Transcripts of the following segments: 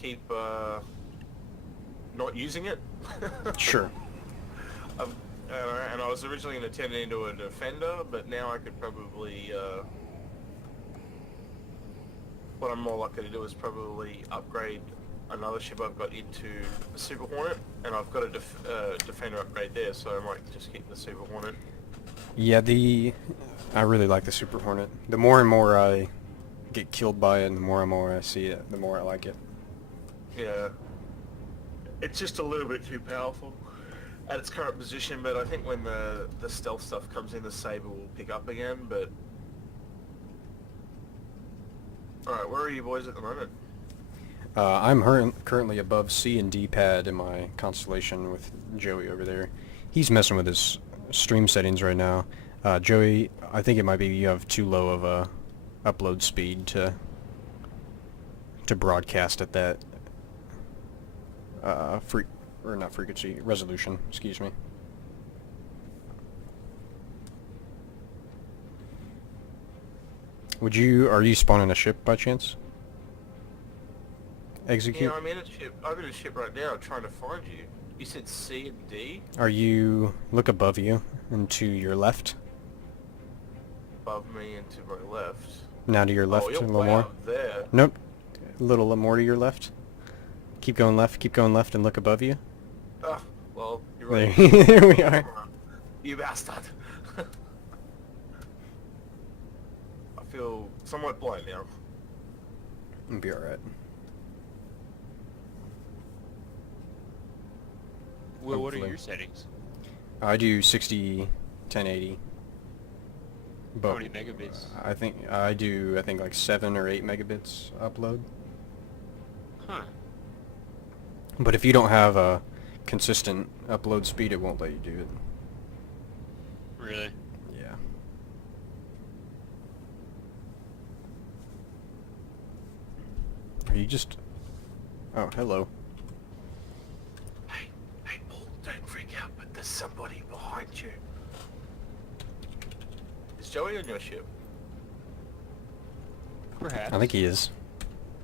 keep not using it. Sure. And I was originally going to turn it into a Defender, but now I could probably... what I'm more likely to do is probably upgrade another ship I've got into the Super Hornet, and I've got a Defender upgrade there, so I might just keep the Super Hornet. Yeah, I really like the Super Hornet. The more and more I get killed by it, and the more and more I see it, the more I like it. Yeah. It's just a little bit too powerful at its current position, but I think when the stealth stuff comes in, the Saber will pick up again, but... Alright, where are you boys at the moment? I'm currently above C and D pad in my constellation with Joey over there. He's messing with his stream settings right now. Joey, I think it might be you have too low of a upload speed to broadcast at that resolution, excuse me. Are you spawning a ship by chance? Execute? Yeah, I'm in a ship. I'm in a ship right now trying to find you. You said C and D? Look above you and to your left. Above me and to my left. Now to your left oh, you're a little way more. Up there. Nope. A little more to your left. Keep going left and look above you. Ah, well, you're right. There we are. You bastard. I feel somewhat blind now. It'll be alright. Well, what are your settings? I do 60, 1080. But How many megabits? I think like 7 or 8 megabits upload. Huh. But if you don't have a consistent upload speed, it won't let you do it. Really? Yeah. Are you just... Oh, hello. Hey, Paul, don't freak out, but there's somebody behind you. Is Joey on your ship? Perhaps. I think he is.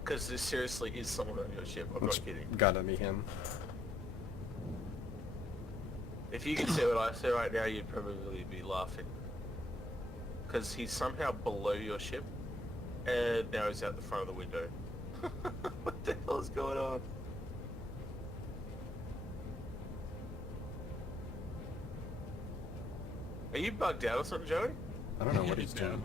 Because there seriously is someone on your ship, I'm It's not kidding. gotta be him. If you could see what I see right now, you'd probably be laughing. Because he's somehow below your ship, and now he's out the front of the window. What the hell is going on? Are you bugged out or something, Joey? I don't know what he's No. doing.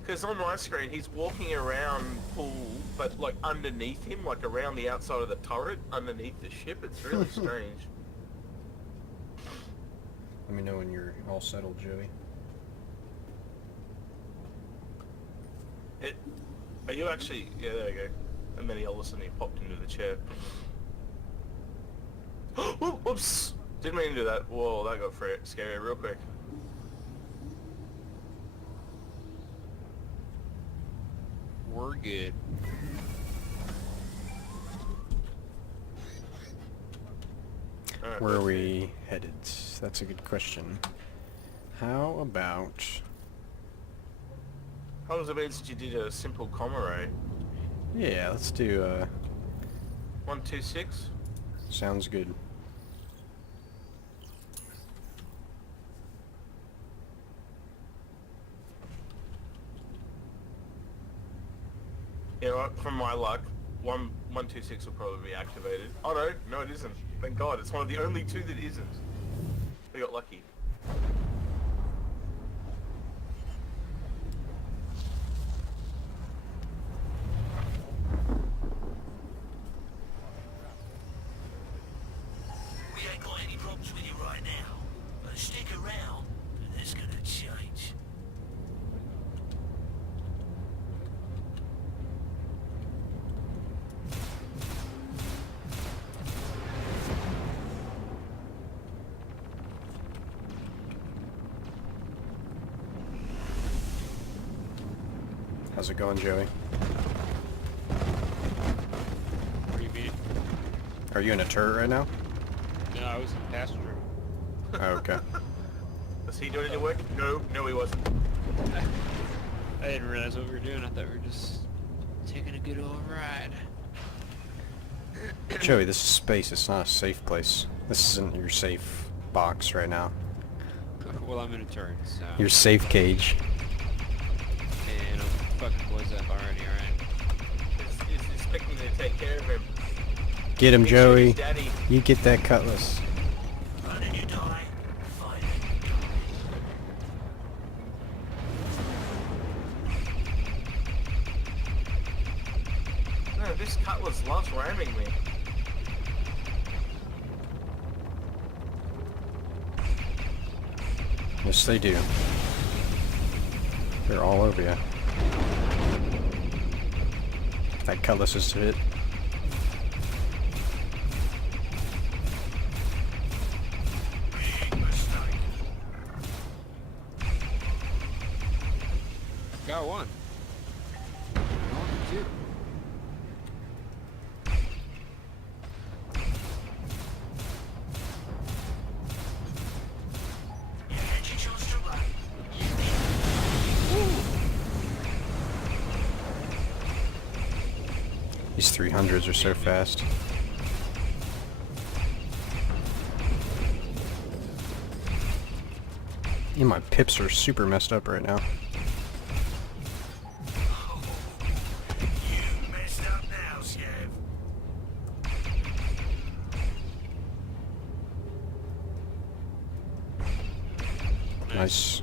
Because on my screen, he's walking around pool, but like underneath him, like around the outside of the turret, underneath the ship. It's really strange. Let me know when you're all settled, Joey. Are you actually... Yeah, there you go. And then all of a sudden he popped into the chair. Whoops! Didn't mean to do that. Whoa, that got scary real quick. We're good. Alright, Where are we headed? That's a good question. How about... How long has it been since you did a simple comm array? Yeah, let's do, 126? sounds good. You know what, from my luck, 126 will probably be activated. Oh no, it isn't. Thank God, it's one of the only two that isn't. We got lucky. We ain't got any problems with you right now, but stick around, and it's gonna change. How's it going, Joey? What do you mean? Are you in a turret right now? No, I was in the passenger room. Oh, okay. Was he doing any work? No, he wasn't. I didn't realize what we were doing. I thought we were just taking a good old ride. Joey, this is space. It's not a safe place. This isn't your safe box right now. Well, I'm in a turret, so... Your safe cage. And I'm fucking boys up already, alright? He's expecting me to take care of him. Get him, Make sure Joey. he's daddy. You get that cutlass. Run and you die. Fight it. No, this cutlass loves ramming me. Yes, they do. They're all over you. That cutlass is to it. Big mistake. Got one. Two. You had your chance to run. These 300s are so fast. Yeah, my pips are super messed up right now. You messed up now, Skev. Nice.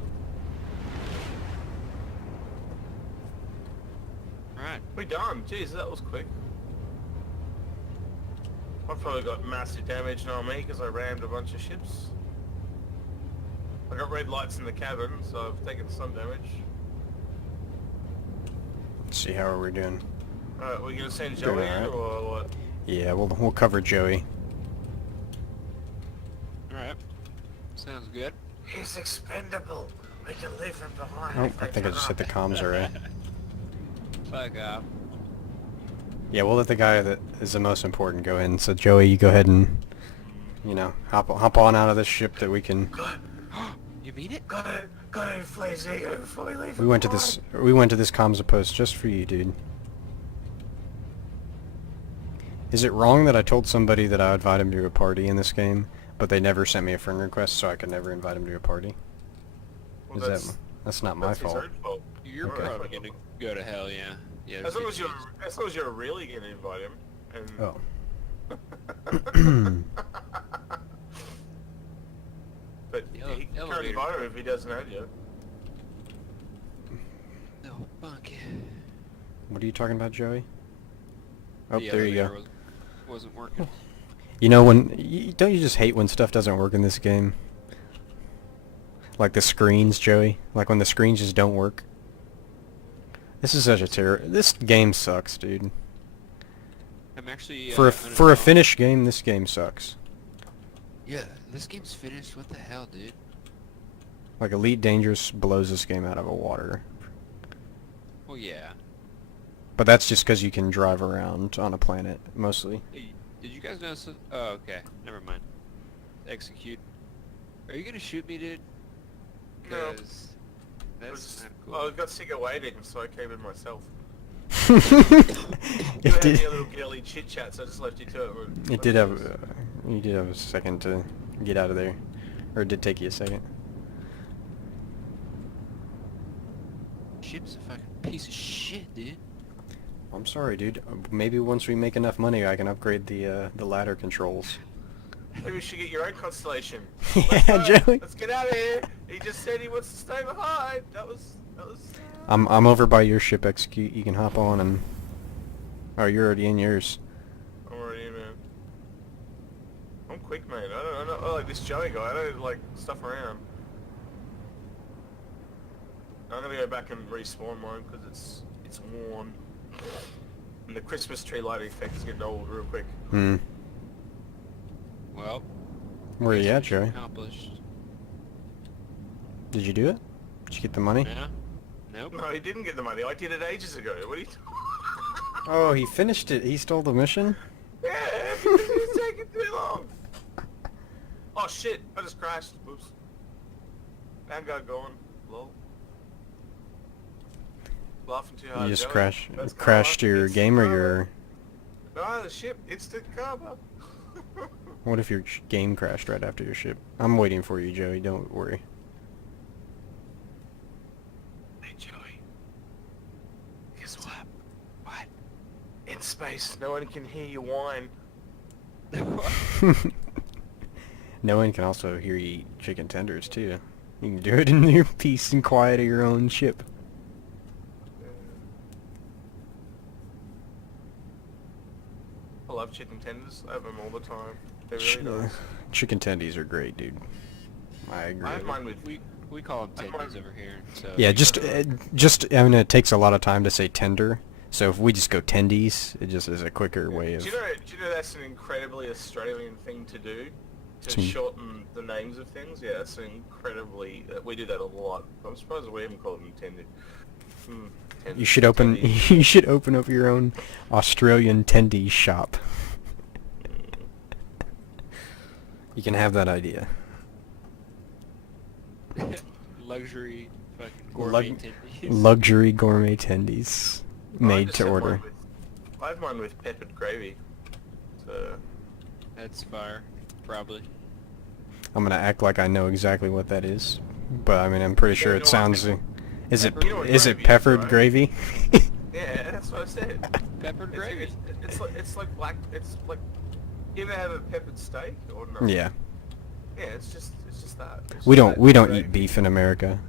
Alright. We done. Jeez, that was quick. I probably got massive damage on me because I rammed a bunch of ships. I got red lights in the cabin, so I've taken some damage. Let's see how are we doing. Alright, we're gonna send Doing Joey in, alright. or what? Yeah, we'll cover Joey. Alright. Sounds good. He's expendable. We can leave him behind. Oh, if I they think I turn just hit up. the comms array. Fuck off. Yeah, we'll let the guy that is the most important go in. So Joey, you go ahead and, you know, hop on out of this ship that we can. You mean it? Gotta inflate his ego before we leave We him went to behind. this comms post just for you, dude. Is it wrong that I told somebody that I would invite him to a party in this game, but they never sent me a friend request, so I could never invite him to a party? Well, That's not my that's his fault. own fault. You're Alright. probably gonna go to hell, yeah. Yeah. As long as you're really gonna invite him. And Oh. But The he can't elevator. invite him if he doesn't have you. No, fuck. What are you talking about, Joey? Oh, The there you go. elevator wasn't working. You know don't you just hate when stuff doesn't work in this game? Like the screens, Joey? Like when the screens just don't work? This is such a this game sucks, dude. I'm actually For a uninstalled. finished game, this game sucks. Yeah, this game's finished. What the hell, dude? Like Elite Dangerous blows this game out of the water. Well, yeah. But that's just because you can drive around on a planet, mostly. Hey, did you guys notice? Oh, okay. Never mind. Execute. Are you gonna shoot me, dude? No. 'Cause I was that's just, not I cool. got sick of waiting, so I came in myself. It You had did. your little girly chit chat, so I just left you to it. It did have. You did have a second to get out of there, or it did take you a second. Ship's a fucking piece of shit, dude. I'm sorry, dude. Maybe once we make enough money, I can upgrade the ladder controls. Maybe you should get your own constellation. Yeah, Let's go. Joey. Let's get out of here. He just said he wants to stay behind. That was. I'm over by your ship, Execute. You can hop on and. Oh, you're already in yours. I'm already in, man. I'm quick, man. I don't like this Joey guy. I don't like stuff around. I'm gonna go back and respawn mine because it's worn. And the Christmas tree lighting effect is getting old real quick. Hmm. Well. Where are you at, mission Joey? accomplished. Did you do it? Did you get the money? Yeah. Nope. No, he didn't get the money. I did it ages ago. What are you Oh, he finished it. He stole the mission? Yeah, because it's taking too long. Oh shit, I just crashed. Whoops. Vanguard going. Lol. Laughing too hard. You just Joey. crashed That's kinda crashed like your it's, game or your... No, the ship, instant karma. What if your game crashed right after your ship? I'm waiting for you, Joey. Don't worry. Hey, Joey. Guess what? What? In space, no one can hear you whine. No one can also hear you eat chicken tenders, too. You can do it in your peace and quiet of your own ship. I love chicken tenders. I have them all the time. They're really nice. Chicken tendies are great, dude. I agree. I have mine with... We call them I have tendies mine- over here. So Yeah, I mean, it takes a lot of time to say tender, so if we just go tendies, it just is a quicker way of... Do you know that's an incredibly Australian thing to do? To Some- shorten the names of things? Yeah, it's incredibly... we do that a lot. I'm surprised we haven't called them tender. You should open tendies. you should open up your own Australian tendies shop. You can have that idea. luxury fucking gourmet tendies. Luxury gourmet tendies I made just to have order. mine I have mine with peppered gravy. So... That's fire, probably. I'm gonna act like I know exactly what that is, but I mean I'm pretty sure you it know what sounds. pepper- Is it you know what is it gravy is, peppered right? gravy? Yeah, that's what I said. Peppered gravy. It's like black... It's like... You ever have a peppered steak or no? Yeah. Yeah, it's just that. It's We just don't that we don't gravy. eat beef in America.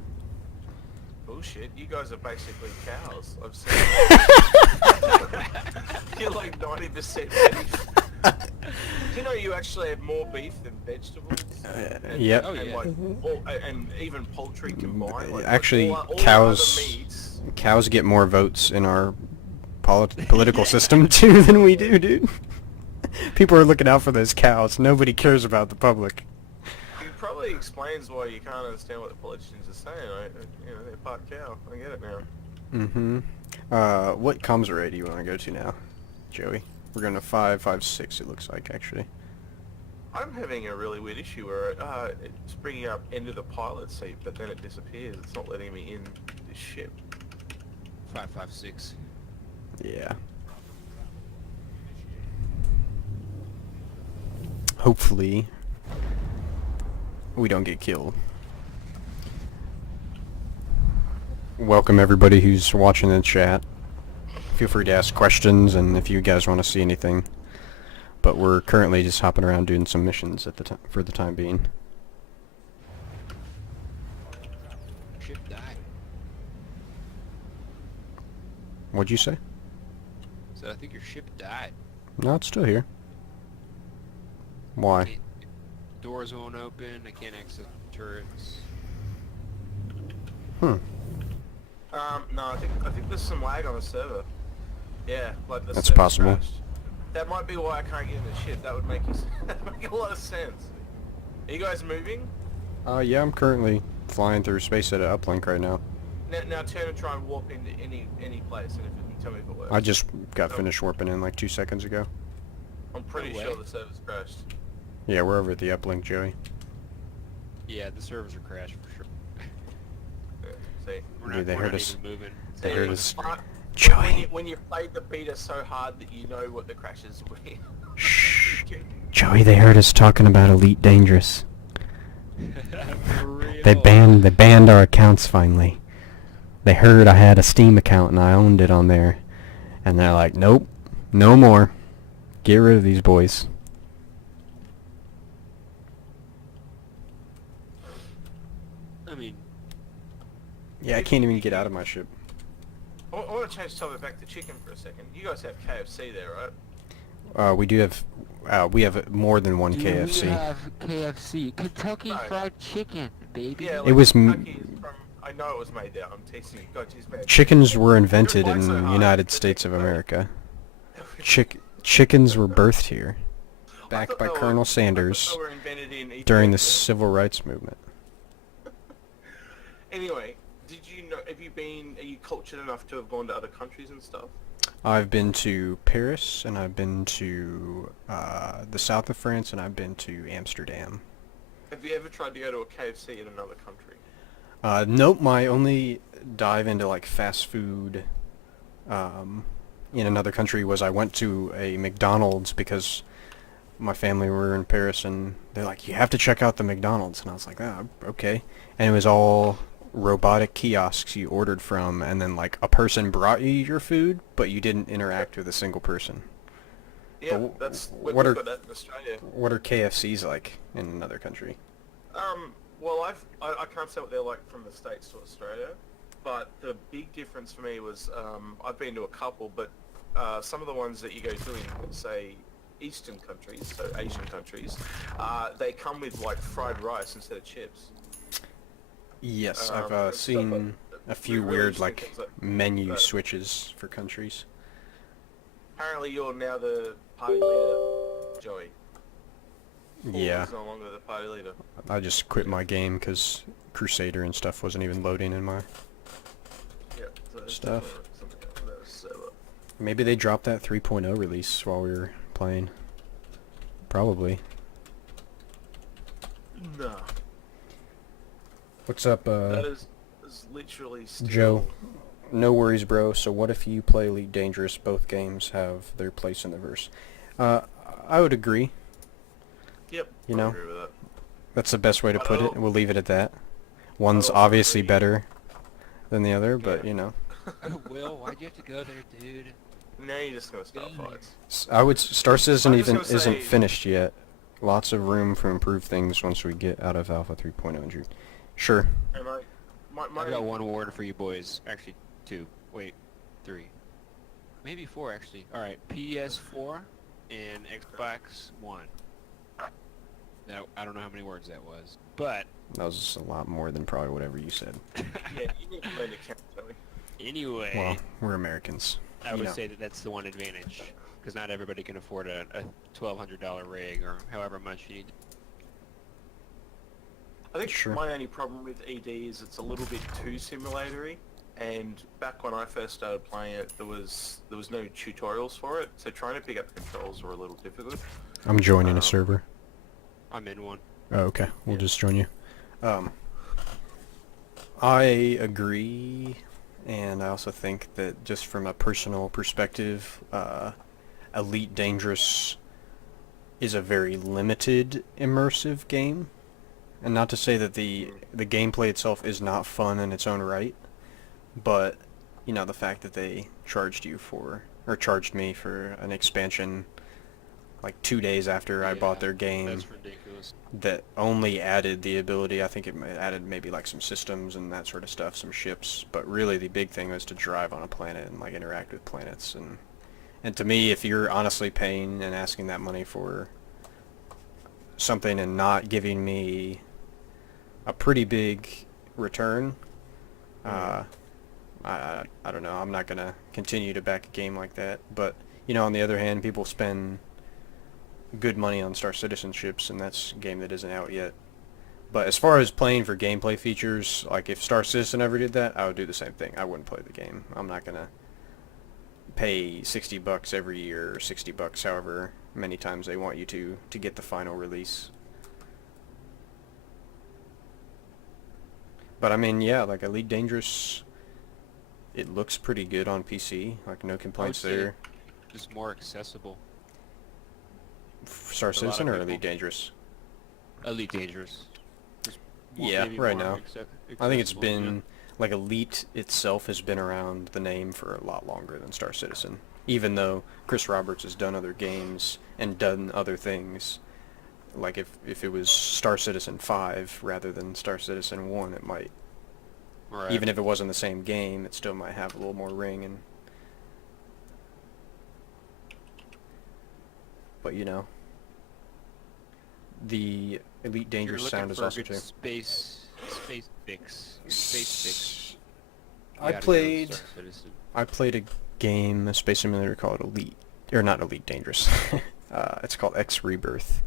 Bullshit. You guys are basically cows. I've seen You're like 90% beef. Do you know you actually have more beef than vegetables? Yep. Oh, And, yeah. like, and even poultry combined. Like, Actually, all cows- other meats. Cows get more votes in our political system too than we do, dude. People are looking out for those cows. Nobody cares about the public. It probably explains why you can't understand what the politicians are saying. Right? You know, they're part cow. I get it now. Mm-hmm. What comms array do you want to go to now, Joey? We're going to 556, it looks like, actually. I'm having a really weird issue where it's bringing up into the pilot seat, but then it disappears. It's not letting me in this ship. 556. Yeah. Hopefully, we don't get killed. Welcome everybody who's watching the chat. Feel free to ask questions, and if you guys want to see anything. But we're currently just hopping around doing some missions at the for the time being. Ship died. What'd you say? So I think your ship died. No, it's still here. Why? Can't- Doors won't open. I can't exit turrets. Hmm. No, I think there's some lag on the server. Yeah, like the That's server possible. crashed. That might be why I can't get in the ship. That would make that would make a lot of sense. Are you guys moving? Yeah, I'm currently flying through space at an uplink right now. Now turn and try and warp into any place, and if you can tell me if it works. I just got finished warping in like 2 seconds ago. I'm pretty No way. sure the server's crashed. Yeah, we're over at the uplink, Joey. Yeah, the servers are crashed for sure. Yeah, see. We're Dude, not, they we're heard not us. even moving. They See, heard it's us. fun- Joey. When you played the beta so hard that you know what the crashes will be. Shh. Joey, they heard us talking about Elite Dangerous. For real. They banned our accounts finally. They heard I had a Steam account and I owned it on there. And they're like, nope, no more. Get rid of these boys. I mean, Yeah, I can't even get out of my ship. I want to change the topic back to chicken for a second. You guys have KFC there, right? We have more than one Do KFC. we have KFC? Kentucky Right. Fried Chicken, baby. Yeah, It was Kentucky is from, I know it was made there. I'm teasing you. God, geez, man. Chickens were invented You're in so the hard. United States of America. Chickens were birthed here, I backed thought by they were- Colonel I thought Sanders they were invented in during the Ethiopia. Civil Rights Movement. Anyway, did you know? Are you cultured enough to have gone to other countries and stuff? I've been to Paris, and I've been to the south of France, and I've been to Amsterdam. Have you ever tried to go to a KFC in another country? Nope, my only dive into like fast food in another country was I went to a McDonald's because my family were in Paris, and they're like, you have to check out the McDonald's, and I was like, oh, okay. And it was all robotic kiosks you ordered from, and then like a person brought you your food, but you didn't interact with a single person. Yeah, But that's what we've are got that in Australia. what are KFCs like in another country? Well, I can't say what they're like from the States to Australia, but the big difference for me was I've been to a couple, but some of the ones that you go to in, say, Eastern countries, so Asian countries, they come with like fried rice instead of chips. Yes, and I've stuff seen a few really weird interesting like things like menu that. switches for countries. Apparently, you're now the party leader, Joey. Yeah, Paul is no longer the party leader. I just quit my game because Crusader and stuff wasn't even loading in my... Yeah, so it's Stuff. definitely something else there, so, Maybe they dropped that 3.0 release while we were playing. Probably. no. What's up, That is literally still... Joe? No worries, bro. So what if you play Elite Dangerous? Both games have their place in the verse. I would agree. Yep, You I know? agree with that. That's the best way to But put it. I'll- We'll leave it at that. One's also obviously agree- better than the other, but Yeah. you know. Will, why'd you have to go there, dude? Now you're just gonna start Dang. fights. I would... Star Citizen I'm just even gonna isn't say- finished yet. Lots of room for improved things once we get out of Alpha 3.0 and Sure. And my I got one award for you boys. Actually, two. Wait, three. Maybe four, actually. Alright, PS4 and Xbox One. Now, I don't know how many words that was. But, That was a lot more than probably whatever you said. Yeah, you need to learn to count, Joey. anyway, Well, we're Americans. I you would know. say that that's the one advantage. Because not everybody can afford a $1,200 rig or however much you need. I think Sure. my only problem with ED is it's a little bit too simulatory. And back when I first started playing it, there was no tutorials for it, so trying to pick up the controls were a little difficult. I'm joining a Um, server. I'm in one. Oh, okay. We'll yeah. just join you. I agree, and I also think that just from a personal perspective, Elite Dangerous is a very limited immersive game. And not to say that the gameplay itself is not fun in its own right, but you know, the fact that they charged me for an expansion like 2 days after I bought Yeah, their game That's ridiculous. that only added the ability, I think it added maybe like some systems and that sort of stuff, some ships, but really the big thing was to drive on a planet and like interact with planets. And to me, if you're honestly paying and asking that money for something and not giving me a pretty big return, I don't know, I'm not gonna continue to back a game like that. But you know, on the other hand, people spend good money on Star Citizen ships, and that's a game that isn't out yet. But as far as playing for gameplay features, like if Star Citizen ever did that, I would do the same thing. I wouldn't play the game. I'm not gonna pay $60 every year, or $60 however many times they want you to get the final release. But I mean, yeah, like Elite Dangerous, it looks pretty good on PC. Like no complaints say there. Just more accessible. Star a lot of Citizen or people. Elite Dangerous? Elite Dangerous. Just Yeah, maybe right more now. I think it's accessible, been yeah. like Elite itself has been around the name for a lot longer than Star Citizen. Even though Chris Roberts has done other games and done other things, like if it was Star Citizen 5 rather than Star Citizen 1, it might, Right. even if it wasn't the same game, it still might have a little more ring. And but you know, the Elite If you're Dangerous looking sound is for a also good too. space fix. I played a game, a space simulator called Elite, or not Elite Dangerous. It's called X Rebirth,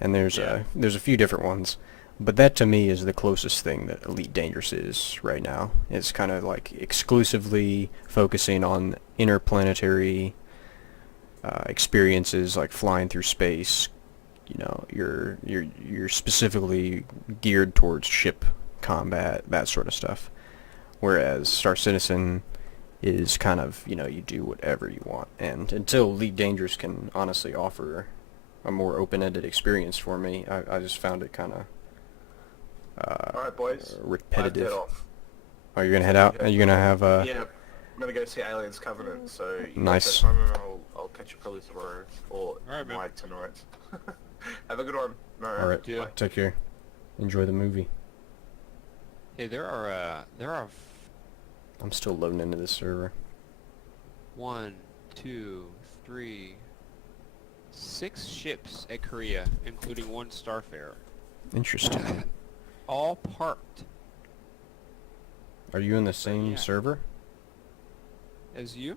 and there's a few different ones, but that to me is the closest thing that Elite Dangerous is right now. It's kind of like exclusively focusing on interplanetary experiences, like flying through space. You know, you're specifically geared towards ship combat, that sort of stuff. Whereas Star Citizen, is kind of, you know, you do whatever you want. And until Elite Dangerous can honestly offer a more open-ended experience for me, I just found it kind of Alright, boys. repetitive. I have to head off. Oh, you're gonna head out? Are you gonna have Yeah, I'm gonna go see Aliens Covenant, so you Nice. guys have fun and I'll catch you probably tomorrow, or Alright, man. tonight. Have a good one. Alright, Yeah. take care. Enjoy the movie. Hey, there are I'm still loading into this server. 1, 2, 3, 6 ships at Korea, including 1 Starfarer, Interesting. all parked. Are you in the same Yeah. server? As you?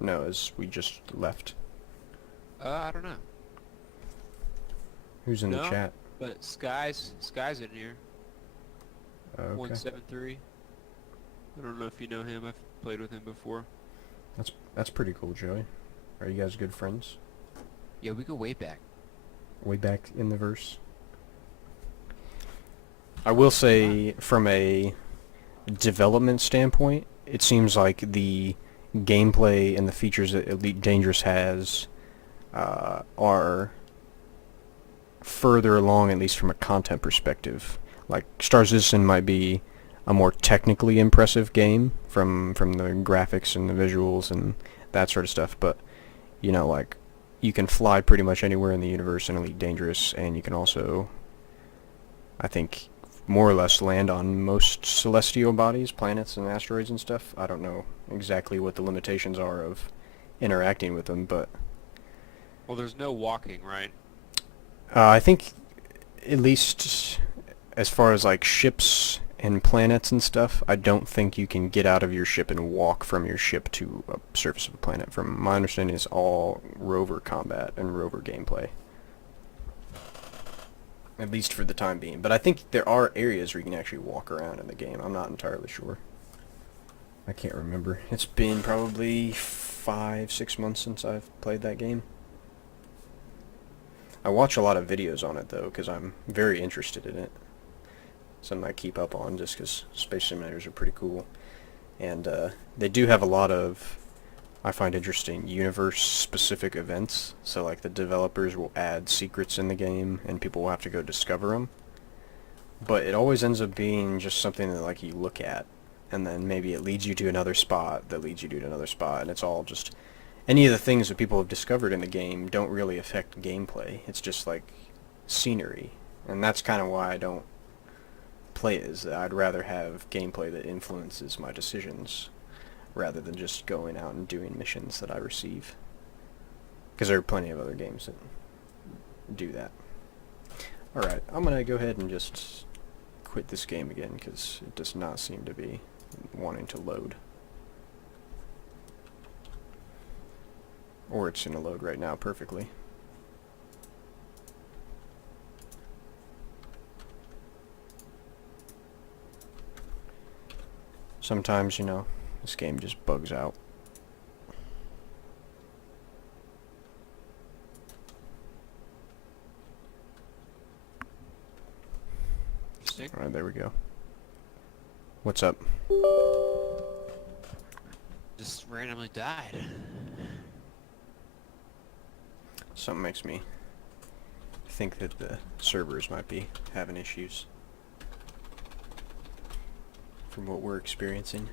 No, as we just left. I don't know. Who's in the No. chat? But Sky's in here. Okay. 173. I don't know if you know him. I've played with him before. That's pretty cool, Joey. Are you guys good friends? Yeah, we go way back. Way back in the verse. I will say, from a development standpoint, it seems like the gameplay and the features that Elite Dangerous has are further along, at least from a content perspective. Like, STAR-JZDM might be a more technically impressive game from the graphics and the visuals and that sort of stuff, but, you know, like, you can fly pretty much anywhere in the universe in Elite Dangerous, and you can also, I think, more or less land on most celestial bodies, planets and asteroids and stuff. I don't know exactly what the limitations are of interacting with them, but Well, there's no walking, right? I think, at least as far as like ships and planets and stuff, I don't think you can get out of your ship and walk from your ship to a surface of a planet. From my understanding, it's all rover combat and rover gameplay. At least for the time being. But I think there are areas where you can actually walk around in the game. I'm not entirely sure. I can't remember. It's been probably 5-6 months since I've played that game. I watch a lot of videos on it, though, because I'm very interested in it. Something I keep up on just because space simulators are pretty cool. And they do have a lot of, I find interesting, universe-specific events. So, like, the developers will add secrets in the game, and people will have to go discover them. But it always ends up being just something that, like, you look at, and then maybe it leads you to another spot that leads you to another spot, and it's all just... Any of the things that people have discovered in the game don't really affect gameplay. It's just, like, scenery. And that's kind of why I don't play it, is that I'd rather have gameplay that influences my decisions rather than just going out and doing missions that I receive. Because there are plenty of other games that do that. Alright, I'm going to go ahead and just quit this game again because it does not seem to be wanting to load. Or it's going to load right now perfectly. Sometimes, you know, this game just bugs out. Interesting. Alright, there we go. What's up? Just randomly died. Something makes me think that the servers might be having issues from what we're experiencing.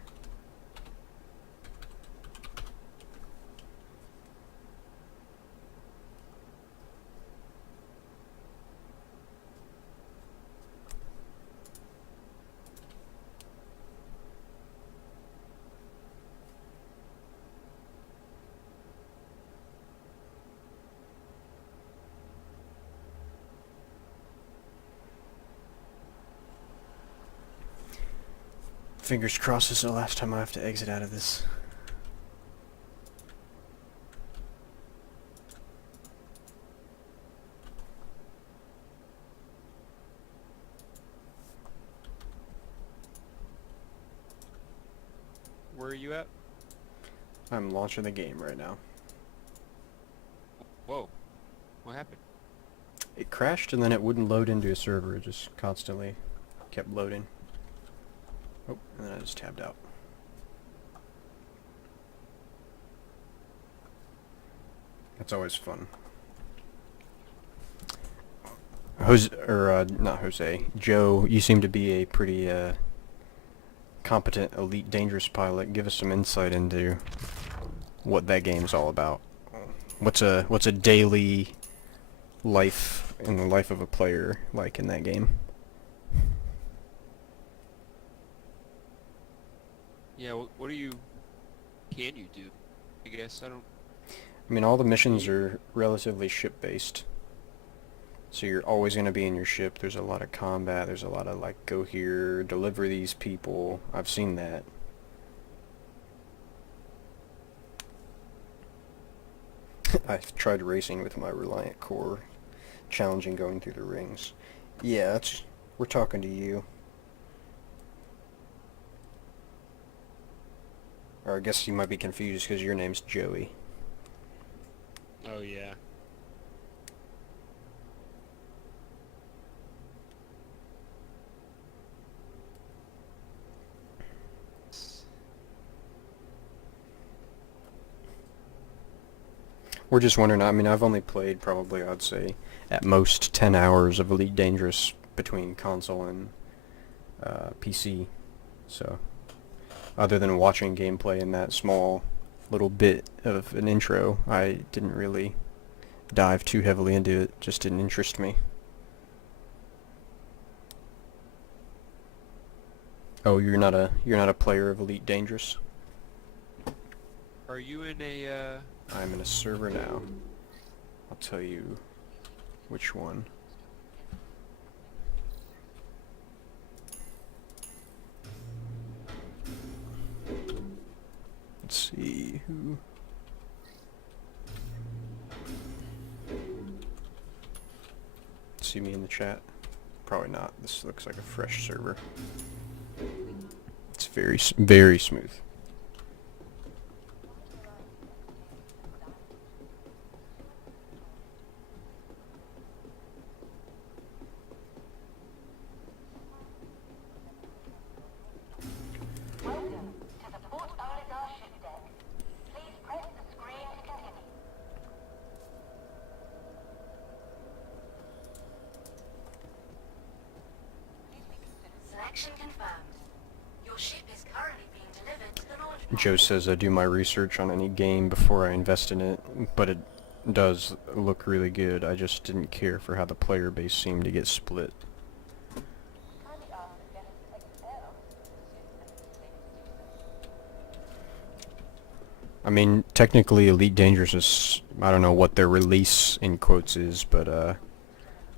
Fingers crossed this is the last time I have to exit out of this. Where are you at? I'm launching the game right now. Whoa. What happened? It crashed and then it wouldn't load into a server. It just constantly kept loading. Oh, and then I just tabbed out. That's always fun. Jose, or not Jose, Joe, you seem to be a pretty competent Elite Dangerous pilot. Give us some insight into what that game's all about. What's a daily life in the life of a player like in that game? Yeah, what can you do? I guess I don't. I mean, all the missions are relatively ship-based. So you're always going to be in your ship. There's a lot of combat. There's a lot of, like, go here, deliver these people. I've seen that. I've tried racing with my Reliant core, challenging going through the rings. Yeah, we're talking to you. Or I guess you might be confused because your name's Joey. Oh yeah. We're just wondering, I mean, I've only played probably, I'd say, at most 10 hours of Elite Dangerous between console and PC. So, other than watching gameplay in that small little bit of an intro, I didn't really dive too heavily into it. Just didn't interest me. Oh, you're not a player of Elite Dangerous? Are you in a I'm in a server now. I'll tell you which one. Let's see who. See me in the chat? Probably not. This looks like a fresh server. It's very smooth. Joe says I do my research on any game before I invest in it, but it does look really good. I just didn't care for how the player base seemed to get split. I mean, technically Elite Dangerous is, I don't know what their release in quotes is, but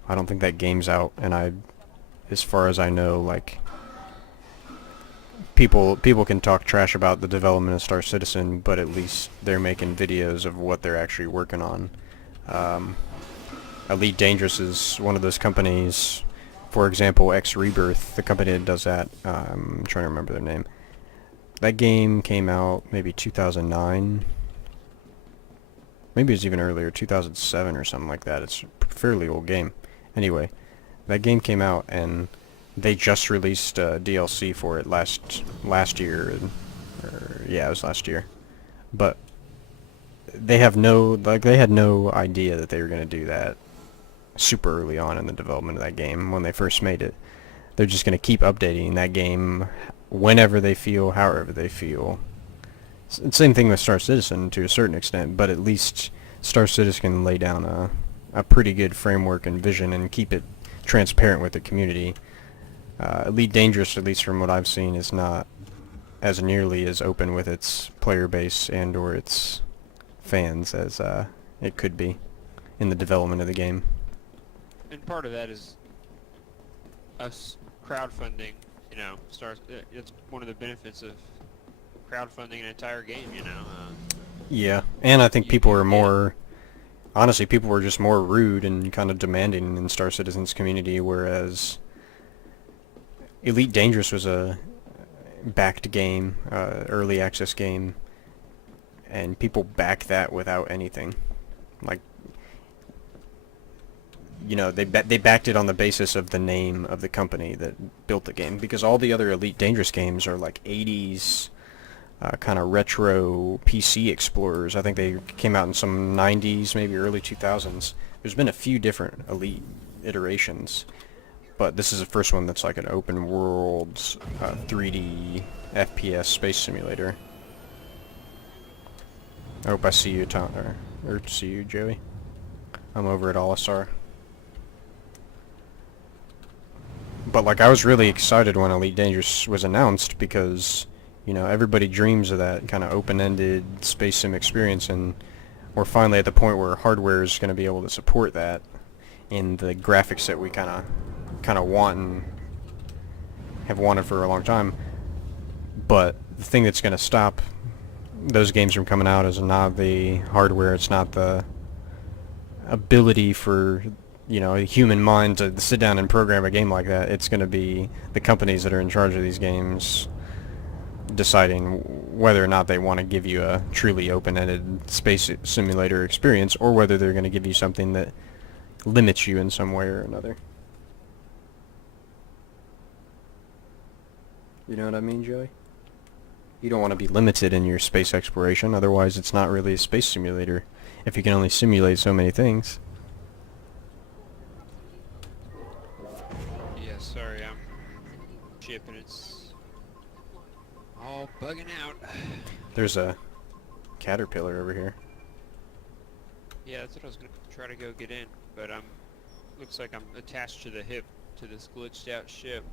I don't think that game's out, and as far as I know, like, people can talk trash about the development of Star Citizen, but at least they're making videos of what they're actually working on. Elite Dangerous is one of those companies, for example, X Rebirth, the company that does that, I'm trying to remember their name. That game came out maybe 2009, maybe it's even earlier, 2007 or something like that. It's a fairly old game. Anyway, that game came out and they just released DLC for it last year, yeah, it was last year. But they had no idea that they were going to do that super early on in the development of that game when they first made it. They're just going to keep updating that game whenever they feel, however they feel. Same thing with Star Citizen to a certain extent, but at least Star Citizen can lay down a pretty good framework and vision and keep it transparent with the community. Elite Dangerous, at least from what I've seen, is not as nearly as open with its player base and or its fans as it could be in the development of the game. And part of that is us crowdfunding, you know, it's one of the benefits of crowdfunding an entire game, you know. Yeah, and I think people were honestly, people were just more rude and kind of demanding in Star Citizen's community, whereas Elite Dangerous was a backed game, early access game, and people backed that without anything. Like, you know, they backed it on the basis of the name of the company that built the game, because all the other Elite Dangerous games are like 80s kind of retro PC explorers. I think they came out in some 90s, maybe early 2000s. There's been a few different Elite iterations, but this is the first one that's like an open world 3D FPS space simulator. I hope I see you, Tom, or see you, Joey. I'm over at Olisar. But like, I was really excited when Elite Dangerous was announced because, you know, everybody dreams of that kind of open-ended space sim experience, and we're finally at the point where hardware is going to be able to support that in the graphics that we kind of want and have wanted for a long time. But the thing that's going to stop those games from coming out is not the hardware, it's not the ability for, you know, a human mind to sit down and program a game like that. It's going to be the companies that are in charge of these games deciding whether or not they want to give you a truly open-ended space simulator experience, or whether they're going to give you something that limits you in some way or another. You know what I mean, Joey? You don't want to be limited in your space exploration, otherwise it's not really a space simulator if you can only simulate so many things. Yeah, sorry, I'm shipping. It's all bugging out. There's a caterpillar over here. Yeah, that's what I was gonna try to go get in, but looks like I'm attached to the hip to this glitched out ship.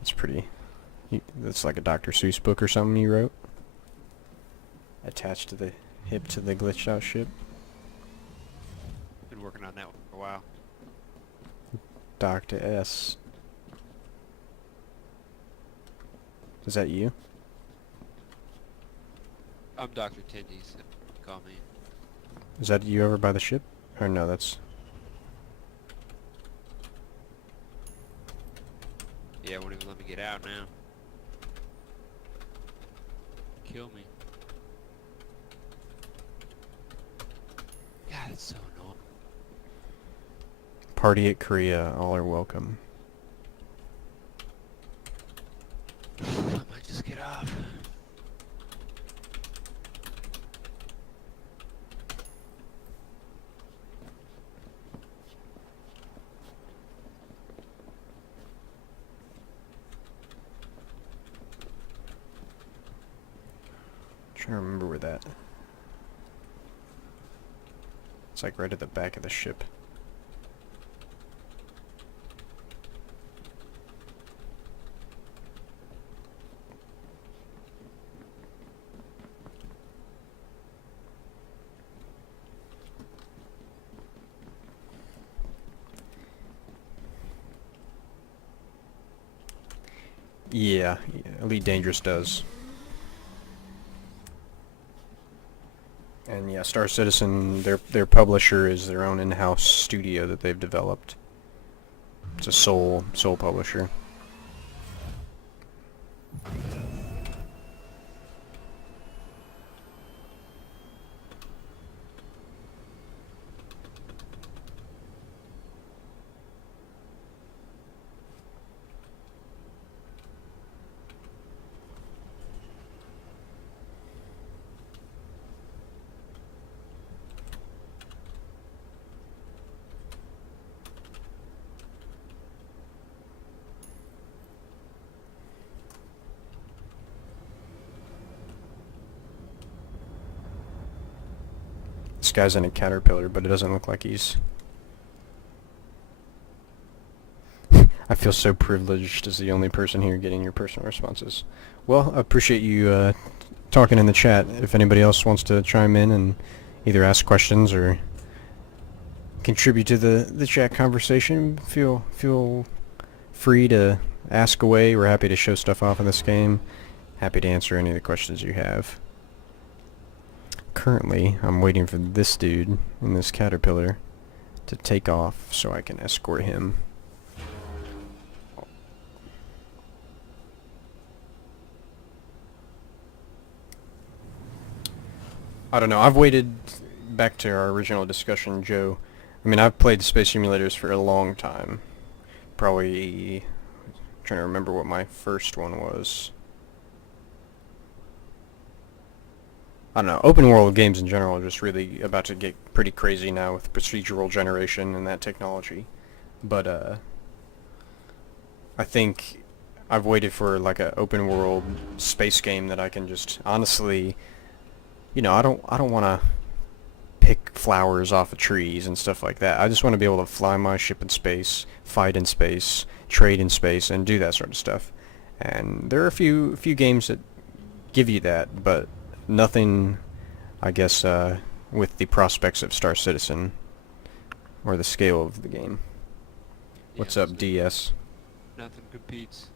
It's pretty... That's like a Dr. Seuss book or something you wrote. Attached to the hip to the glitched out ship. Been working on that one for a while. Dr. S. Is that you? I'm Dr. Tendies, call me. Is that you over by the ship? Or no, that's... Yeah, won't even let me get out now. Kill me. God, it's so annoying. Party at Korea, all are welcome. I might just get off. Trying to remember where that... It's like right at the back of the ship. Yeah, Elite Dangerous does. And yeah, Star Citizen, their publisher is their own in-house studio that they've developed. It's a sole publisher. This guy's in a caterpillar, but it doesn't look like he's... I feel so privileged as the only person here getting your personal responses. Well, I appreciate you talking in the chat. If anybody else wants to chime in and either ask questions or contribute to the chat conversation, feel free to ask away. We're happy to show stuff off in this game. Happy to answer any of the questions you have. Currently, I'm waiting for this dude in this caterpillar to take off so I can escort him. I don't know, I've waited, back to our original discussion, Joe. I mean, I've played space simulators for a long time. Probably, trying to remember what my first one was. I don't know, open world games in general are just really about to get pretty crazy now with procedural generation and that technology. But I think I've waited for like a open world space game that I can just honestly, I don't want to pick flowers off of trees and stuff like that. I just want to be able to fly my ship in space, fight in space, trade in space, and do that sort of stuff. And there are a few games that give you that, but nothing, I guess, with the prospects of Star Citizen or the scale of the game. Yeah, What's up, DS? Nothing competes.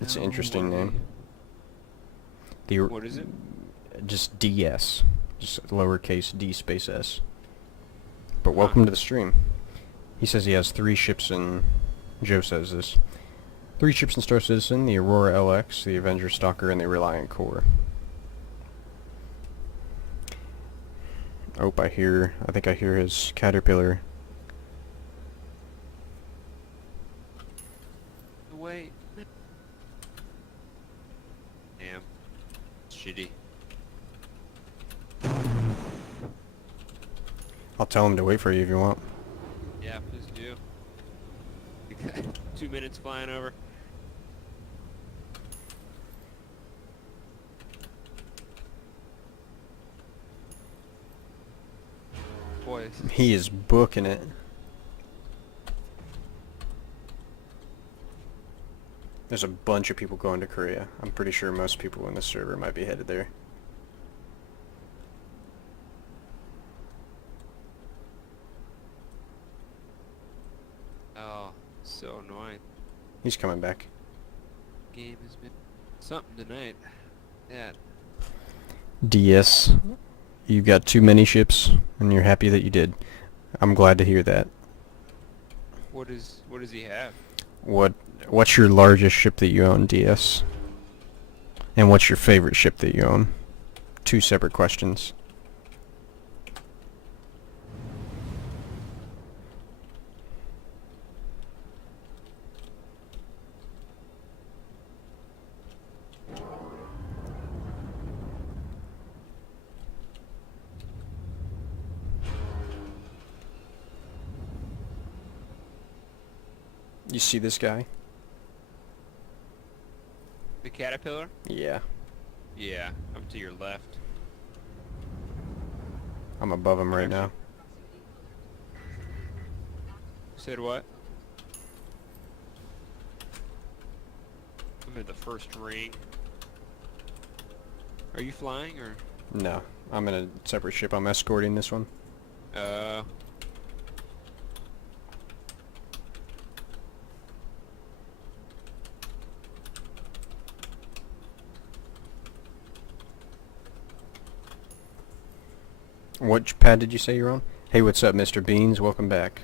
It's an No interesting way. name. The What is it? Just DS, just lowercase d space s. But welcome to the stream. He says he has 3 ships in. Joe says this. 3 ships in Star Citizen: the Aurora LX, the Avenger Stalker, and the Reliant Core. Oh, I think I hear his Caterpillar. Wait. Damn. Shitty. I'll tell him to wait for you if you want. Yeah, please do. 2 minutes flying over. Boy, He is booking it. There's a bunch of people going to Korea. I'm pretty sure most people in this server might be headed there. oh, so annoying. He's coming back. Game has been something tonight. Yeah. DS, you got too many ships, and you're happy that you did. I'm glad to hear that. What does he have? What's your largest ship that you own, DS? And what's your favorite ship that you own? 2 separate questions. You see this guy? The Caterpillar? Yeah. Yeah, I'm to your left. I'm above him right now. Said what? I'm in the first ring. Are you flying or? No, I'm in a separate ship. I'm escorting this one. Which pad did you say you're on? Hey, what's up, Mr. Beans? Welcome back.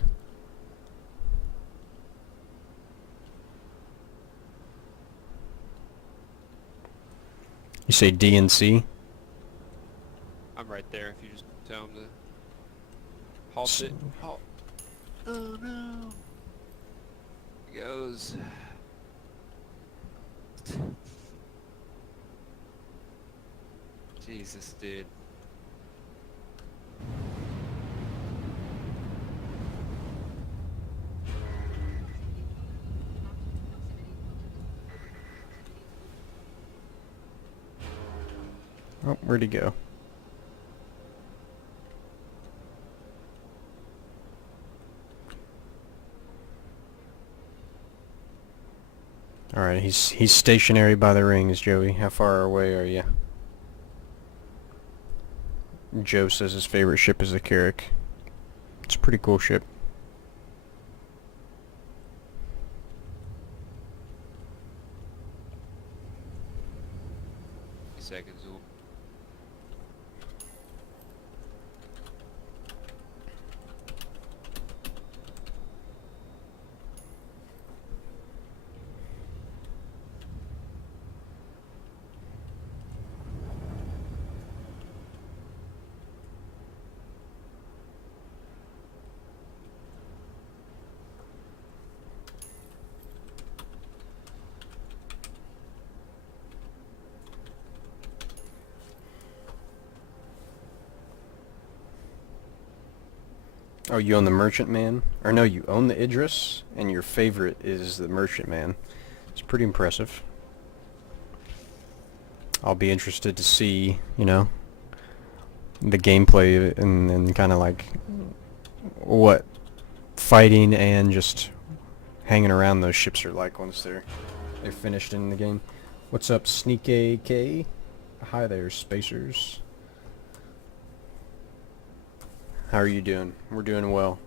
You say D and C? I'm right there if you just tell him to halt it. Halt. Oh no. He goes. Jesus, dude. Oh, where'd he go? Alright, he's stationary by the rings, Joey. How far away are you? Joe says his favorite ship is the Carrack. It's a pretty cool ship. Seconds. Oh, you own the Merchantman? Or no, you own the Idris, and your favorite is the Merchantman. It's pretty impressive. I'll be interested to see, you know, the gameplay and kind of like what fighting and just hanging around those ships are like once they're finished in the game. What's up, Sneak AK? Hi there, spacers. How are you doing? We're doing well.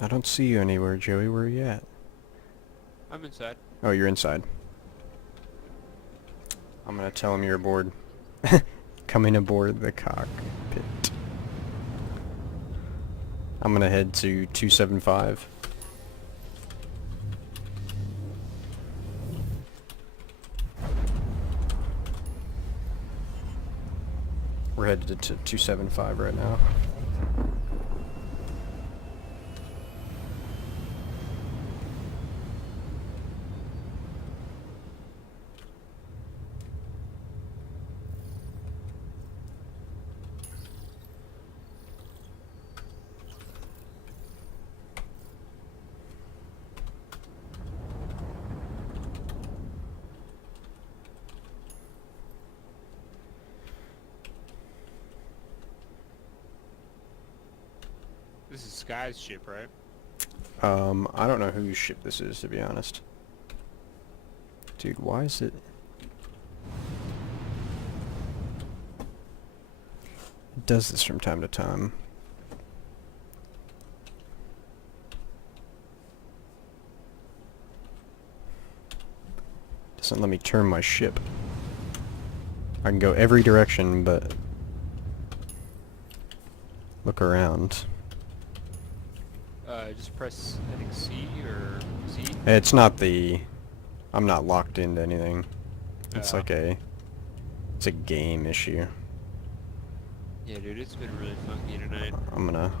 I don't see you anywhere, Joey. Where are you at? I'm inside. Oh, you're inside. I'm gonna tell him you're aboard. Coming aboard the cockpit. I'm gonna head to 275. We're headed to 275 right now. This is Sky's ship, right? I don't know whose ship this is, to be honest. Dude, why is it... It does this from time to time. Doesn't let me turn my ship. I can go every direction, but... Look around. Just press, I think, C or Z. It's not the... I'm not locked into anything. It's like a... It's a game issue. Yeah, dude, it's been really funky tonight. I'm gonna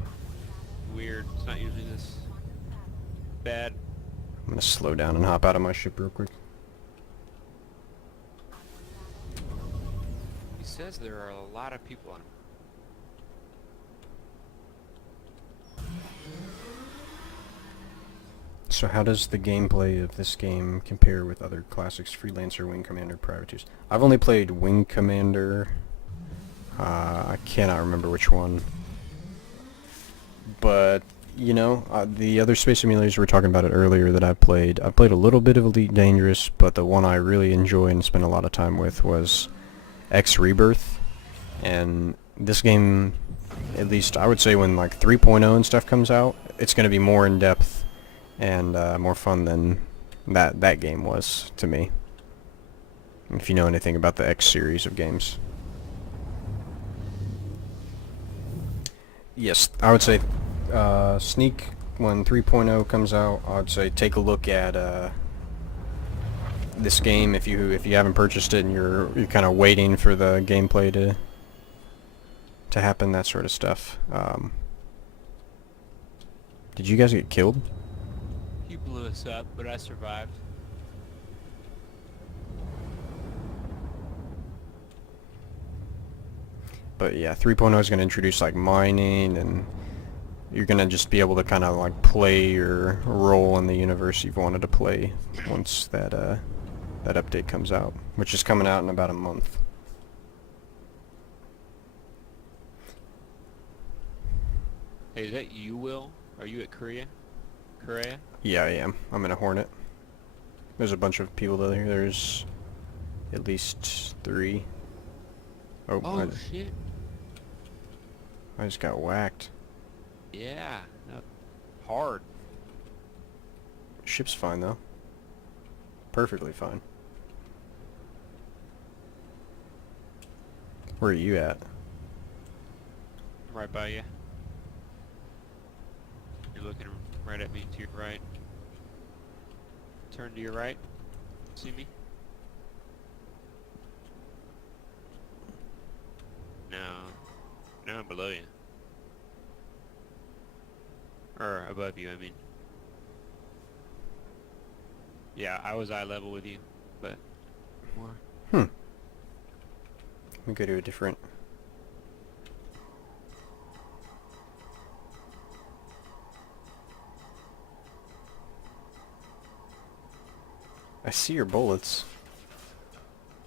Weird. It's not usually this bad. slow down and hop out of my ship real quick. He says there are a lot of people on him. So how does the gameplay of this game compare with other classics, Freelancer, Wing Commander, Privateers? I've only played Wing Commander. I cannot remember which one. But, you know, the other space simulators we were talking about it earlier that I played a little bit of Elite Dangerous, but the one I really enjoy and spend a lot of time with was X Rebirth. And this game, at least I would say when like 3.0 and stuff comes out, it's going to be more in depth and more fun than that game was to me. If you know anything about the X series of games. Yes, I would say Sneak, when 3.0 comes out, I would say take a look at this game if you haven't purchased it and you're kind of waiting for the gameplay to happen, that sort of stuff. Did you guys get killed? He blew us up, but I survived. But yeah, 3.0 is going to introduce like mining, and you're going to just be able to kind of like play your role in the universe you've wanted to play once that update comes out, which is coming out in about a month. Hey, is that you, Will? Are you at Korea? Yeah, I am. I'm in a Hornet. There's a bunch of people there. There's at least 3. Oh, shit. I just got whacked. Yeah. Hard. Ship's fine though. Perfectly fine. Where are you at? I'm right by you. You're looking right at me to your right. Turn to your right. See me? No. No, I'm below you. Or above you, I mean. Yeah, I was eye level with you, but more. Let me go to a different... I see your bullets.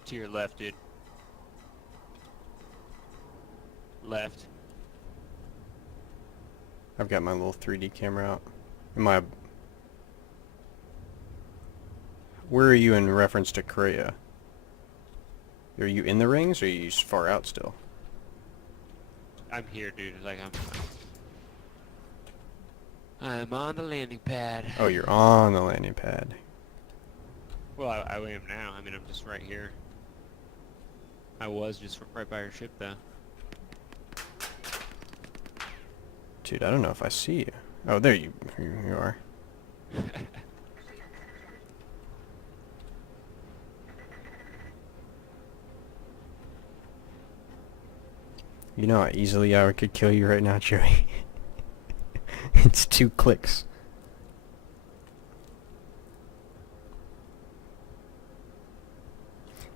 To your left, dude. Left. I've got my little 3D camera out. Am I... Where are you in reference to Korea? Are you in the rings, or are you far out still? I'm here, dude. Like I'm on the landing pad. Oh, you're on the landing pad. Well, I am now. I mean, I'm just right here. I was just right by your ship, though. Dude, I don't know if I see you. Oh, there you are. You know how easily I could kill you right now, Joey. It's 2 clicks.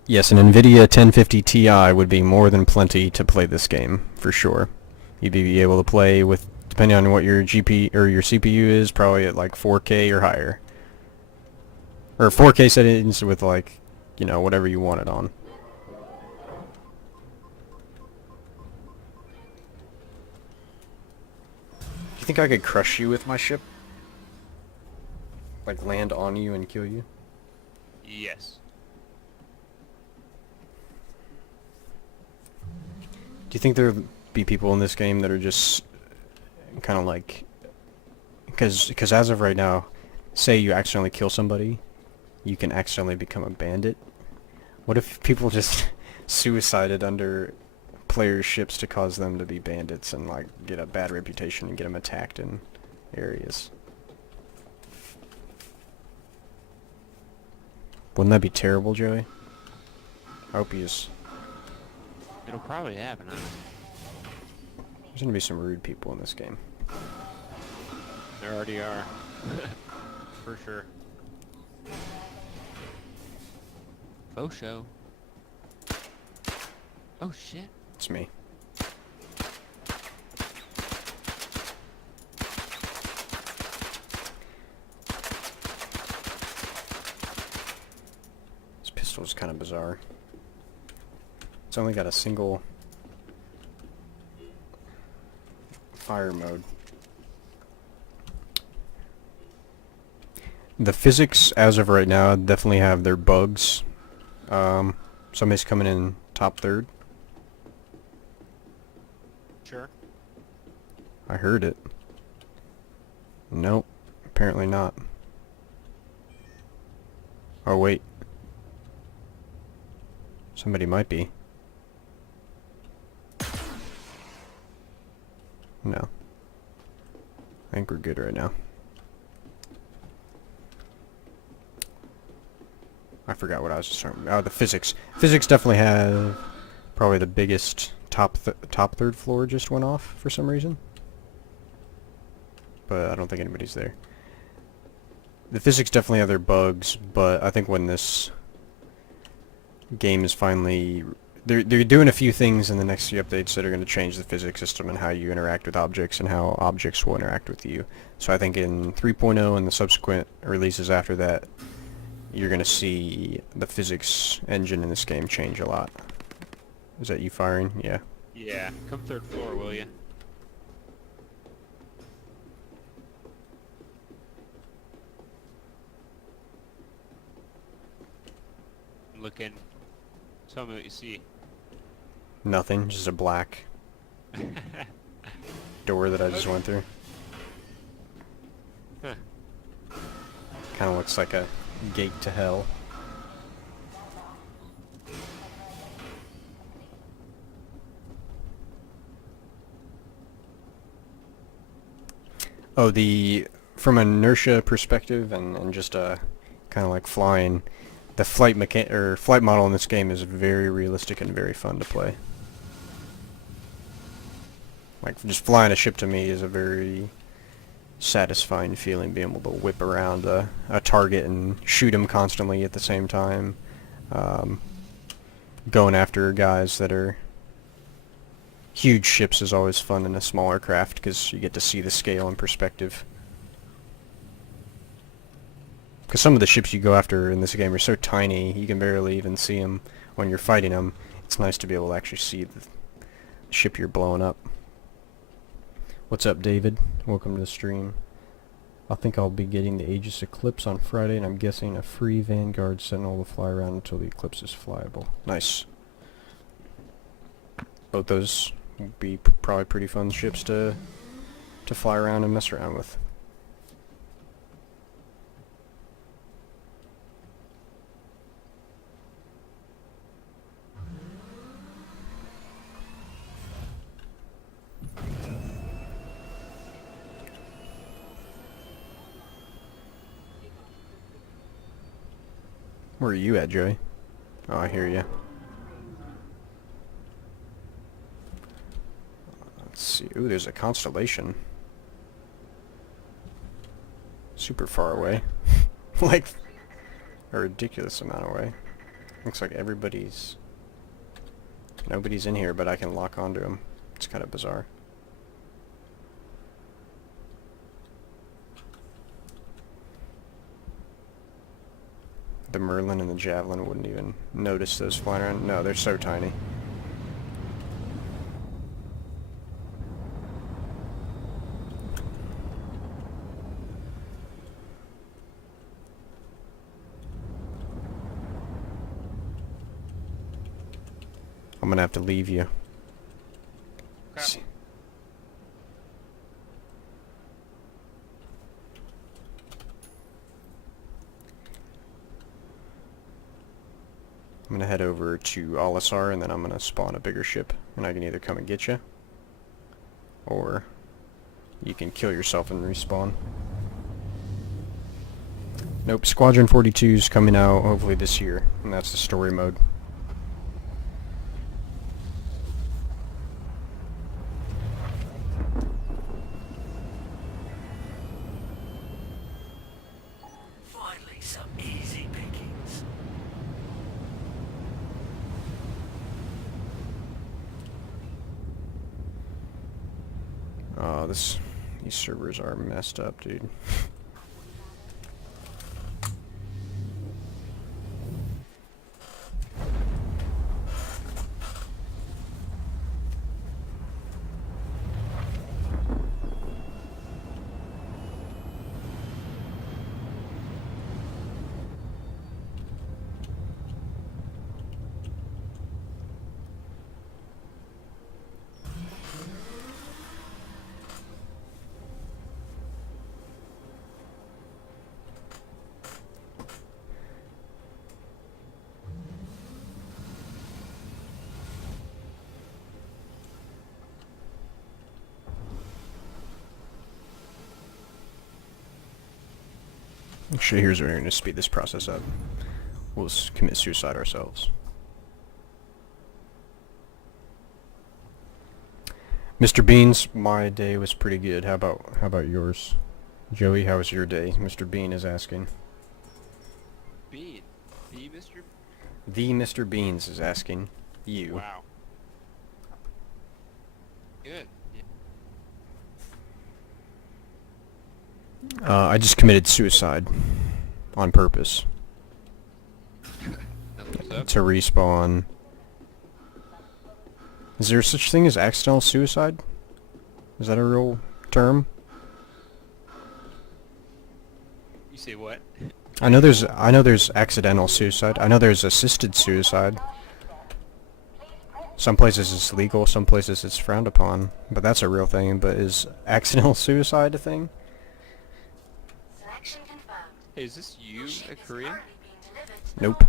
Yes, an NVIDIA 1050 Ti would be more than plenty to play this game, for sure. You'd be able to play with, depending on what your GP or your CPU is, probably at like 4K or higher. Or 4K settings with like, you know, whatever you want it on. You think I could crush you with my ship? Like land on you and kill you? Yes. Do you think there'll be people in this game that are just kind of like... Because as of right now, say you accidentally kill somebody, you can accidentally become a bandit. What if people just suicided under players' ships to cause them to be bandits and like get a bad reputation and get them attacked in areas? Wouldn't that be terrible, Joey? I hope he's... It'll probably happen, huh? There's gonna be some rude people in this game. There already are. For sure. Faux show. Oh shit. It's me. This pistol is kind of bizarre. It's only got a single fire mode. The physics, as of right now, definitely have their bugs. Somebody's coming in top third. Sure. I heard it. Nope, apparently not. Oh wait. Somebody might be. No. I think we're good right now. I forgot what I was just talking about. Oh, the physics. Physics definitely have probably the biggest top third floor just went off for some reason. But I don't think anybody's there. The physics definitely have their bugs, but I think when this game is finally... They're doing a few things in the next few updates that are going to change the physics system and how you interact with objects and how objects will interact with you. So I think in 3.0 and the subsequent releases after that, you're going to see the physics engine in this game change a lot. Is that you firing? Yeah. Yeah. Come third floor, will ya? Looking. Tell me what you see. Nothing, just a black door that I just went through. Huh. Kind of looks like a gate to hell. Oh, from an inertia perspective and just kind of like flying, the flight model in this game is very realistic and very fun to play. Like just flying a ship to me is a very satisfying feeling, being able to whip around a target and shoot him constantly at the same time. going after guys that are... Huge ships is always fun in a smaller craft because you get to see the scale and perspective. Because some of the ships you go after in this game are so tiny, you can barely even see them when you're fighting them. It's nice to be able to actually see the ship you're blowing up. What's up, David? Welcome to the stream. I think I'll be getting the Aegis Eclipse on Friday, and I'm guessing a free Vanguard Sentinel will fly around until the Eclipse is flyable. Nice. Both those would be probably pretty fun ships to fly around and mess around with. Where are you at, Joey? Oh, I hear you. Let's see. Ooh, there's a constellation. Super far away. Like, a ridiculous amount away. Looks like everybody's... Nobody's in here, but I can lock onto them. It's kind of bizarre. The Merlin and the Javelin wouldn't even notice those flying around. No, they're so tiny. I'm gonna have to leave you. Crap. I'm gonna head over to Olisar and then I'm gonna spawn a bigger ship, and I can either come and get you, or you can kill yourself and respawn. Nope, Squadron 42's coming out hopefully this year, and that's the story mode. Finally, some easy pickings. These servers are messed up, dude. Actually, here's what we're going to speed this process up. We'll just commit suicide ourselves. Mr. Beans, my day was pretty good. How about yours? Joey, how was your day? Mr. Bean is asking. Bean. The Mr. The Mr. Beans is asking you. Wow. Good. Yeah. I just committed suicide on purpose What's up? to respawn. Is there such thing as accidental suicide? Is that a real term? You say what? I know there's accidental suicide. I know there's assisted suicide. Some places it's legal, some places it's frowned upon, but that's a real thing. But is accidental suicide a thing? Hey, is this you, a Korean? Nope.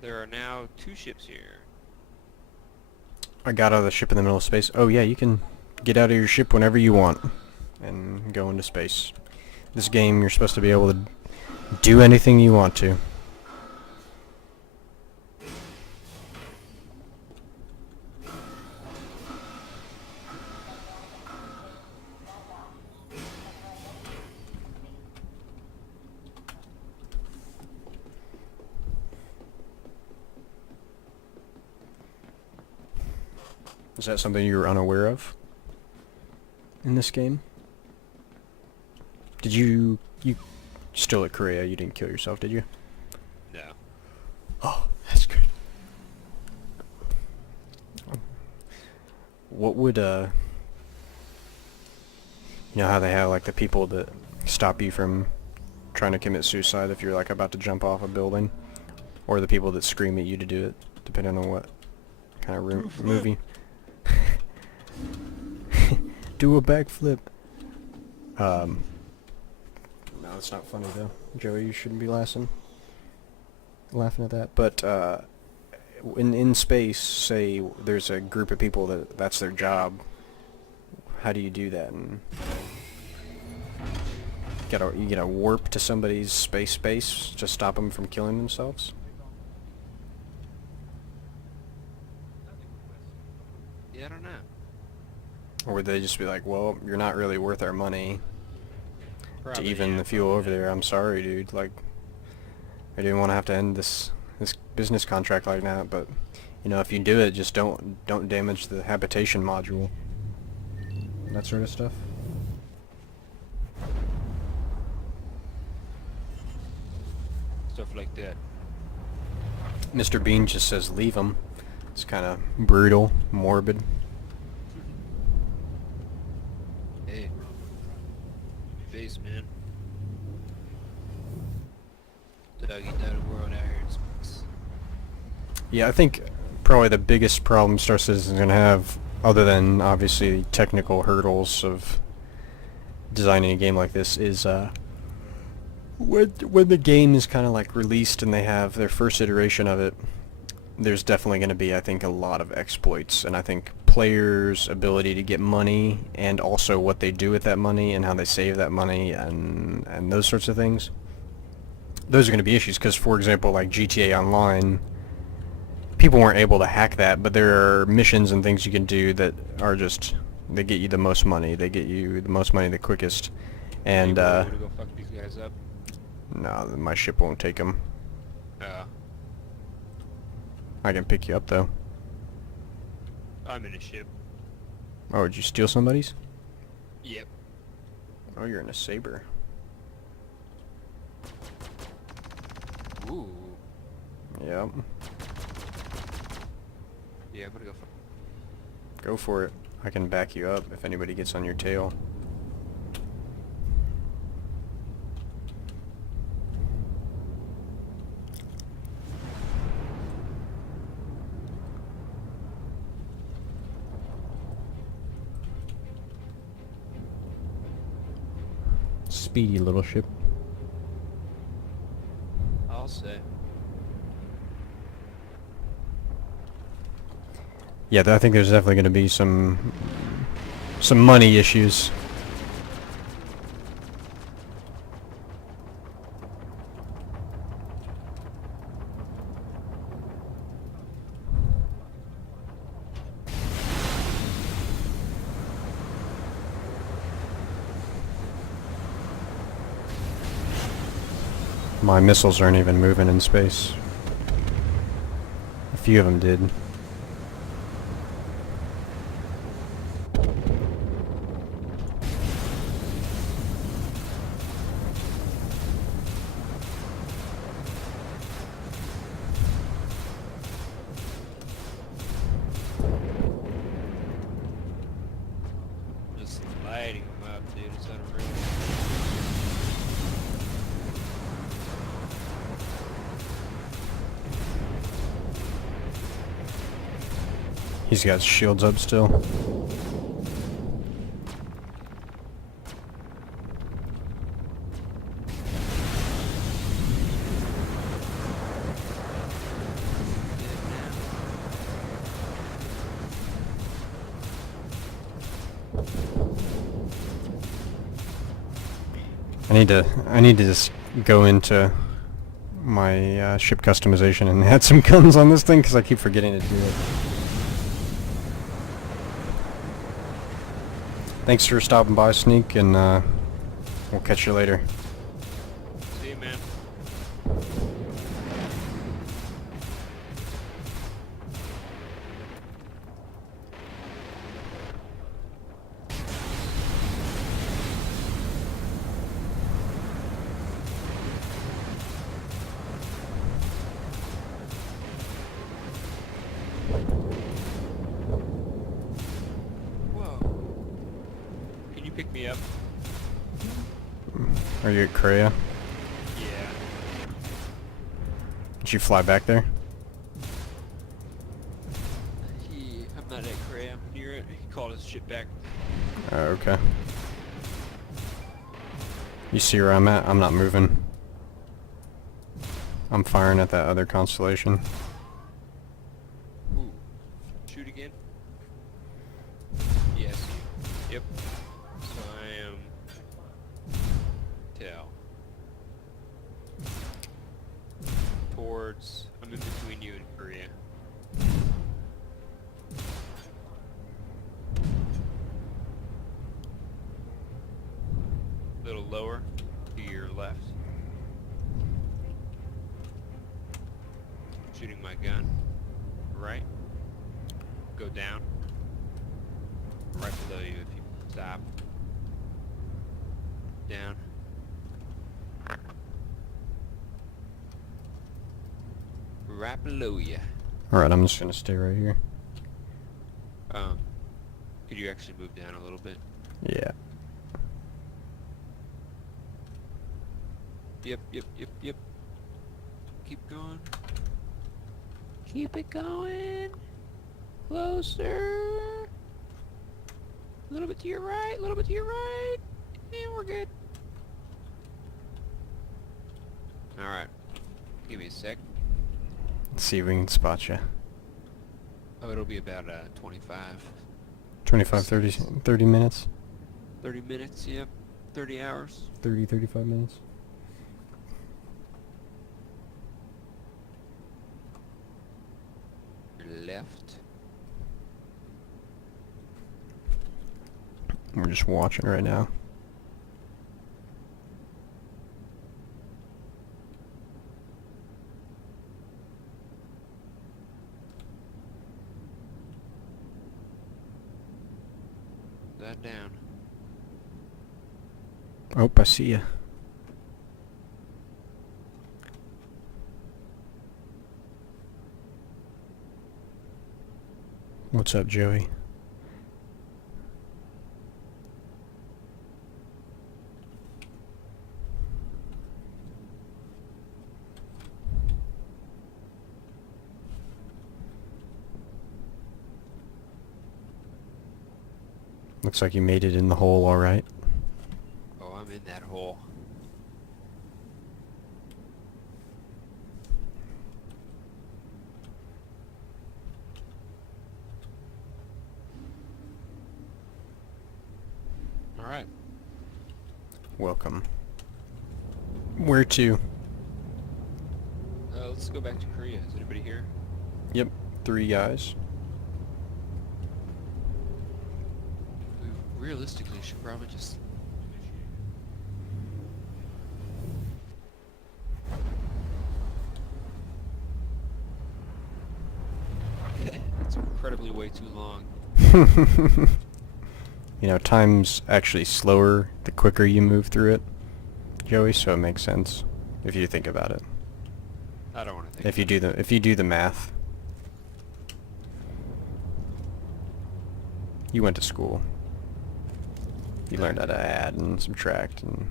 There are now 2 ships here. I got out of the ship in the middle of space. Oh yeah, you can get out of your ship whenever you want and go into space. This game, you're supposed to be able to do anything you want to. Is that something you were unaware of in this game? Did you still at Korea? You didn't kill yourself, did you? No. Oh, that's good. What would you know how they have like the people that stop you from trying to commit suicide if you're like about to jump off a building, or the people that scream at you to do it, depending on what kind of movie. Do a backflip. No, it's not funny though. Joey, you shouldn't be laughing at that. But in space, say there's a group of people that's their job. How do you do that? And you get a warp to somebody's space to stop them from killing themselves? Yeah, I don't know. Or would they just be like, well, you're not really worth our money Probably, to even yeah, the fuel probably over not. there. I'm sorry, dude. Like, I didn't want to have to end this business contract like that, but you know, if you do it, just don't damage the habitation module. That sort of stuff. Stuff like that. Mr. Bean just says leave him. It's kind of brutal, morbid. Hey. Face, man. Doggy dog world out here in space. Yeah, I think probably the biggest problem Star Citizen's going to have, other than obviously technical hurdles of designing a game like this, is when the game is kind of like released and they have their first iteration of it, there's definitely going to be, I think, a lot of exploits, and I think players' ability to get money and also what they do with that money and how they save that money and those sorts of things, those are going to be issues. Because, for example, like GTA Online, people weren't able to hack that, but there are missions and things you can do that are just, they get you the most money. They get you the most money the quickest. And, You want to go fuck these guys up? no, my ship won't take them. I can pick you up, though. I'm in a ship. Oh, did you steal somebody's? Yep. Oh, you're in a Saber. Ooh. Yep. Yeah, I'm gonna go fuck. Go for it. I can back you up if anybody gets on your tail. Speedy little ship. I'll say. Yeah, I think there's definitely going to be some money issues. My missiles aren't even moving in space. A few of them did. Just lighting them up, dude. It's unreal. He's got his shields up still. I need to just go into my ship customization and add some guns on this thing because I keep forgetting to do it. Thanks for stopping by, Sneak, and we'll catch you later. See you, man. Are you at Korea? Yeah. Did you fly back there? I'm not at Korea. I'm near it. He called his ship back. Oh, okay. You see where I'm at? I'm not moving. I'm firing at that other constellation. Ooh. Shoot again? Yes. Yep. So I am... Tell. Towards... I'm in between you and Korea. A little lower to your left. Shooting my gun. Right. Go down. Right below you if you stop. Down. Right below you. Alright, I'm just gonna stay right here. Could you actually move down a little bit? Yeah. Yep. Keep going. Keep it going. Closer. A little bit to your right, a little bit to your right. And we're good. Alright. Give me a sec. Let's see if we can spot you. Oh, it'll be about 25. 25, 30 minutes? 30 minutes, yep. 30 hours. 30, 35 minutes? Left. We're just watching right now. That down. Oh, I see ya. What's up, Joey? Looks like you made it in the hole all right. Oh, I'm in that hole. Alright. Welcome. Where to? Let's go back to Korea. Is anybody here? Yep, 3 guys. We realistically should probably just... It's incredibly way too long. You know, time's actually slower the quicker you move through it, Joey, so it makes sense if you think about it. I don't want to think If you do the math. You went to school. You learned how to add and subtract, and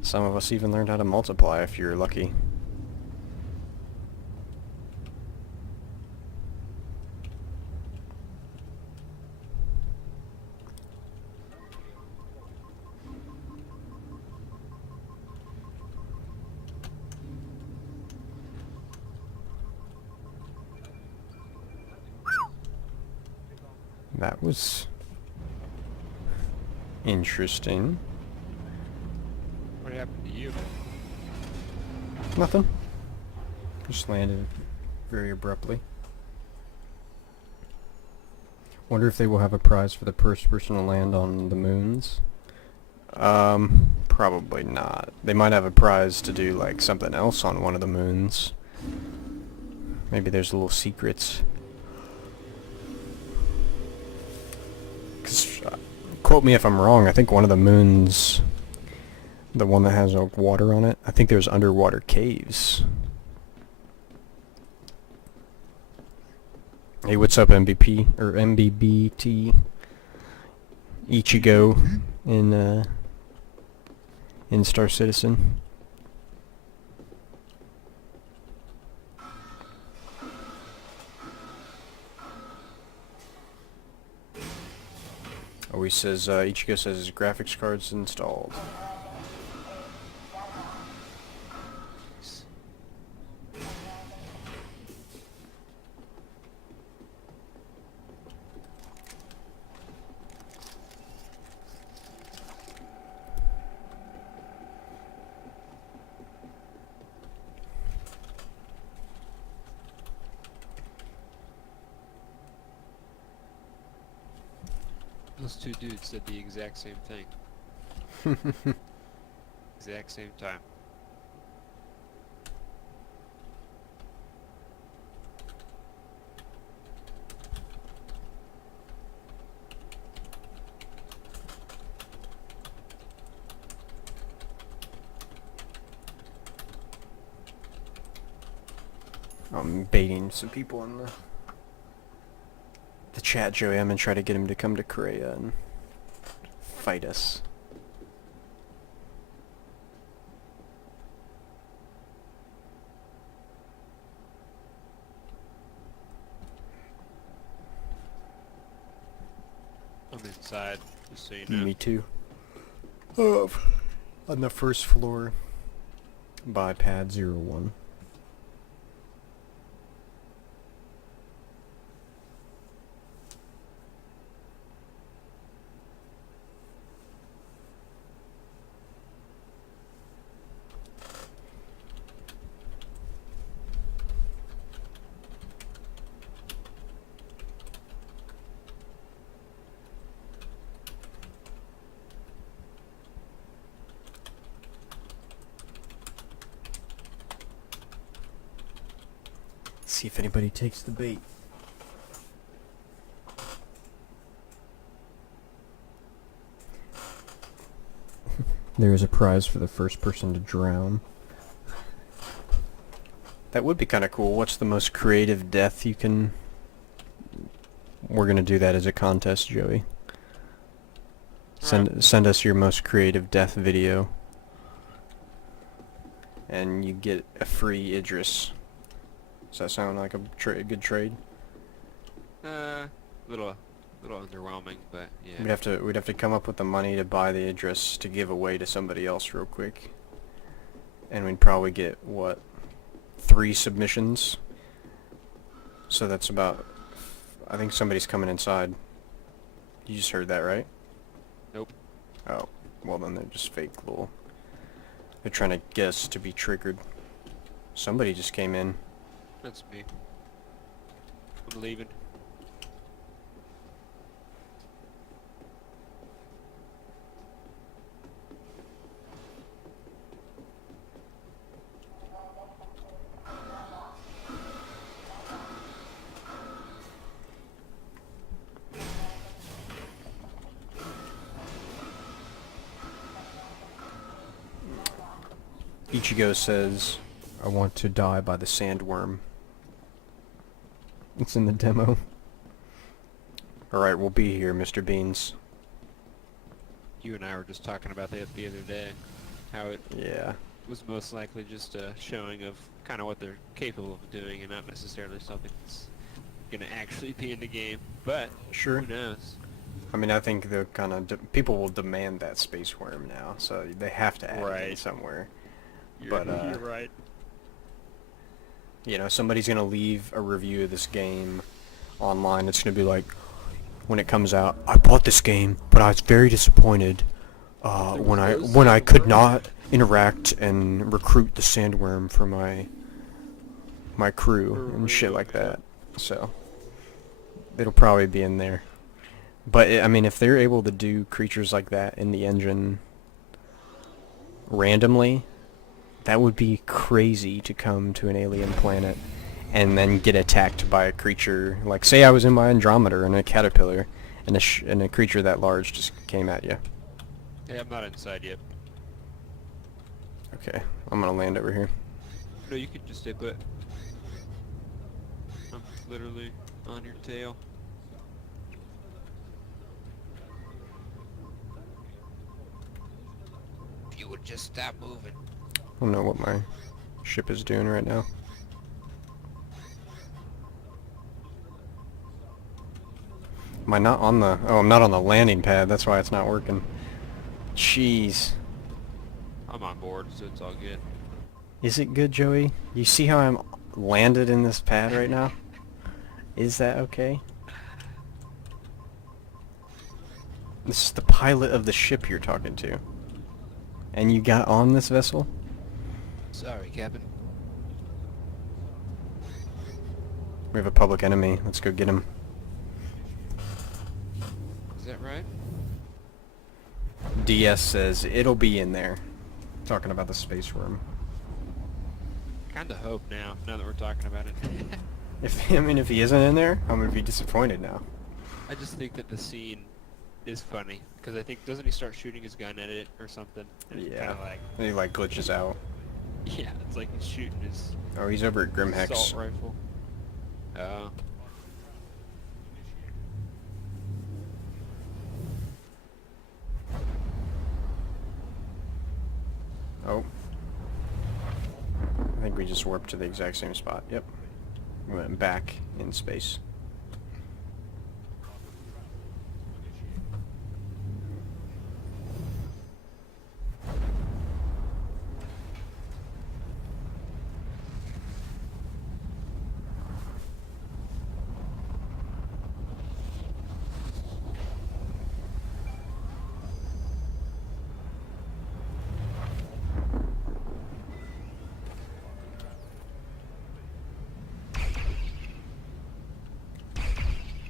some of us even learned how to multiply if you're lucky. That was interesting. What happened to you? Nothing. Just landed very abruptly. Wonder if they will have a prize for the first person to land on the moons. Probably not. They might have a prize to do like something else on one of the moons. Maybe there's little secrets. Quote me if I'm wrong, I think one of the moons, the one that has water on it, I think there's underwater caves. Hey, what's up, MVP, or MBBT, Ichigo, in in Star Citizen. Oh, he says, Ichigo says his graphics card's installed. Those two dudes said the exact same thing. Exact same time. I'm baiting some people in the chat, Joey. I'm gonna try to get him to come to Korea and fight us. I'm inside, just so you know. Me too. On the first floor by pad 01. See if anybody takes the bait. There is a prize for the first person to drown. That would be kind of cool. What's the most creative death you can... We're gonna do that as a contest, Joey. Send us your most creative death video. And you get a free Idris. Does that sound like a good trade? Little underwhelming, but yeah. We'd have to come up with the money to buy the Idris to give away to somebody else real quick. And we'd probably get, what, 3 submissions? So that's about... I think somebody's coming inside. You just heard that, right? Nope. Oh, well then they're just fake little... They're trying to get us to be triggered. Somebody just came in. That's me. I'm leaving. Ichigo says, I want to die by the sandworm. It's in the demo. Alright, we'll be here, Mr. Beans. You and I were just talking about that the other day. How it was most likely just a showing of kind of what they're capable of doing and not necessarily something that's going to actually be in the game. But, sure. Who knows? I mean, I think they're kind of... people will demand that space worm now, so they have to add it in somewhere. You're right. You know, somebody's going to leave a review of this game online. It's going to be like, when it comes out, I bought this game, but I was very disappointed when I could not interact and recruit the sandworm for my crew and shit like that. So, it'll probably be in there. But, I mean, if they're able to do creatures like that in the engine randomly... That would be crazy to come to an alien planet and then get attacked by a creature. Like, say I was in my Andrometer and a caterpillar, and a creature that large just came at you. Hey, I'm not inside yet. Okay, I'm gonna land over here. No, you can just stay put. I'm literally on your tail. If you would just stop moving. I don't know what my ship is doing right now. Am I not on the... Oh, I'm not on the landing pad. That's why it's not working. Jeez. I'm on board, so it's all good. Is it good, Joey? You see how I'm landed in this pad right now? Is that okay? This is the pilot of the ship you're talking to. And you got on this vessel? Sorry, Captain. We have a public enemy. Let's go get him. Is that right? DS says it'll be in there. Talking about the space worm. Kinda hope now that we're talking about it. If he isn't in there, I'm gonna be disappointed now. I just think that the scene is funny, because I think, doesn't he start shooting his gun at it or something? And it's Yeah. kinda like, And he like glitches out. yeah, it's like he's shooting his Oh, he's over at Grimhex. assault rifle. Oh. I think we just warped to the exact same spot. Yep. We went back in space.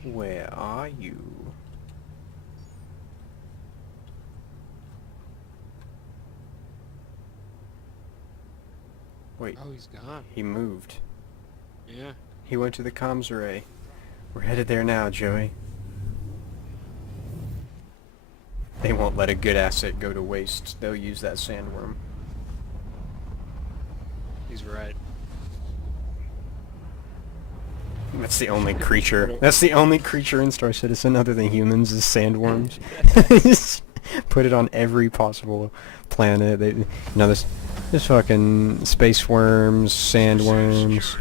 Where are you? Wait, Oh, he's gone. he moved. Yeah. He went to the comms array. We're headed there now, Joey. They won't let a good asset go to waste. They'll use that sandworm. He's right. That's the only creature. That's the only creature in Star Citizen other than humans is sandworms. Just put it on every possible planet. This fucking space worms, sandworms.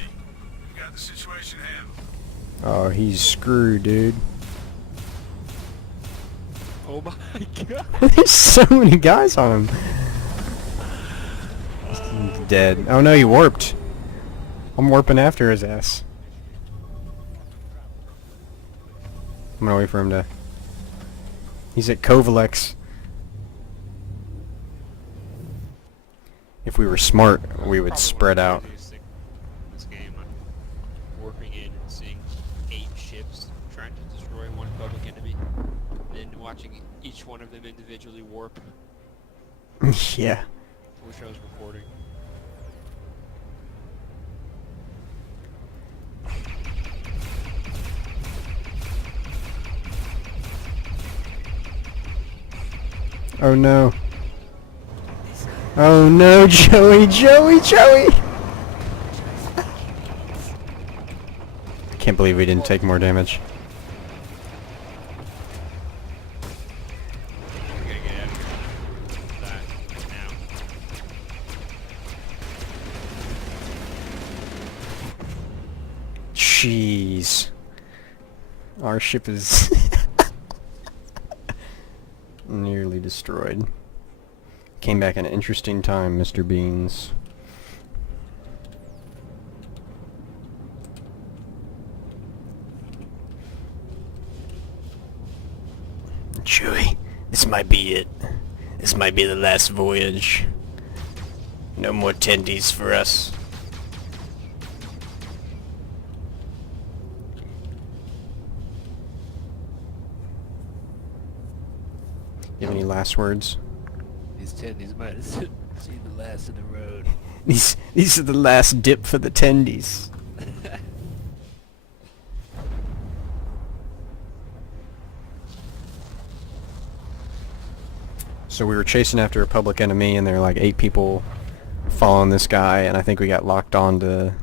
Got the situation handled. Oh, he's screwed, dude. Oh my god. There's so many guys on him. He's dead. Oh no, he warped. I'm warping after his ass. I'm gonna wait for him to... He's at Kovalex. If we were smart, we would Probably spread one out. of the craziest things in this game, warping in and seeing 8 ships trying to destroy one public enemy, and then watching each one of them individually warp. Yeah. I wish I was recording. Oh no. Oh no, Joey, Joey, Joey! I can't believe we didn't take more damage. We gotta get out of here. That now. Jeez. Our ship is nearly destroyed. Came back at an interesting time, Mr. Beans. Chewie, this might be it. This might be the last voyage. No more tendies for us. You have any last words? These tendies might have seen the last of the road. These are the last dip for the tendies. So we were chasing after a public enemy, and there were like 8 people following this guy, and I think we got locked on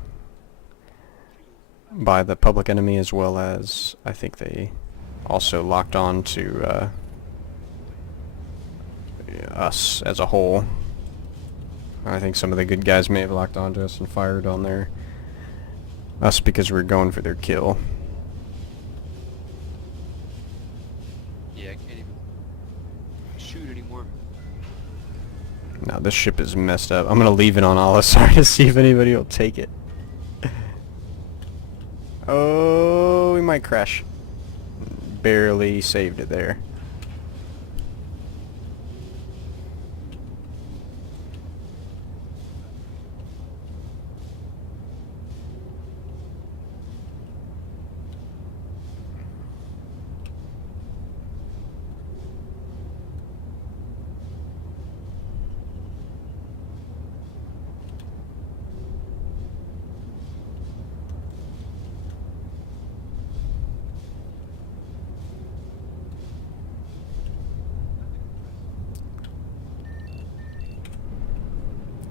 by the public enemy, as well as I think they also locked on to us as a whole. I think some of the good guys may have locked onto us and fired on us because we're going for their kill. Yeah, I can't even shoot anymore. Now this ship is messed up. I'm gonna leave it on Alisar to see if anybody will take it. Oh, we might crash. Barely saved it there.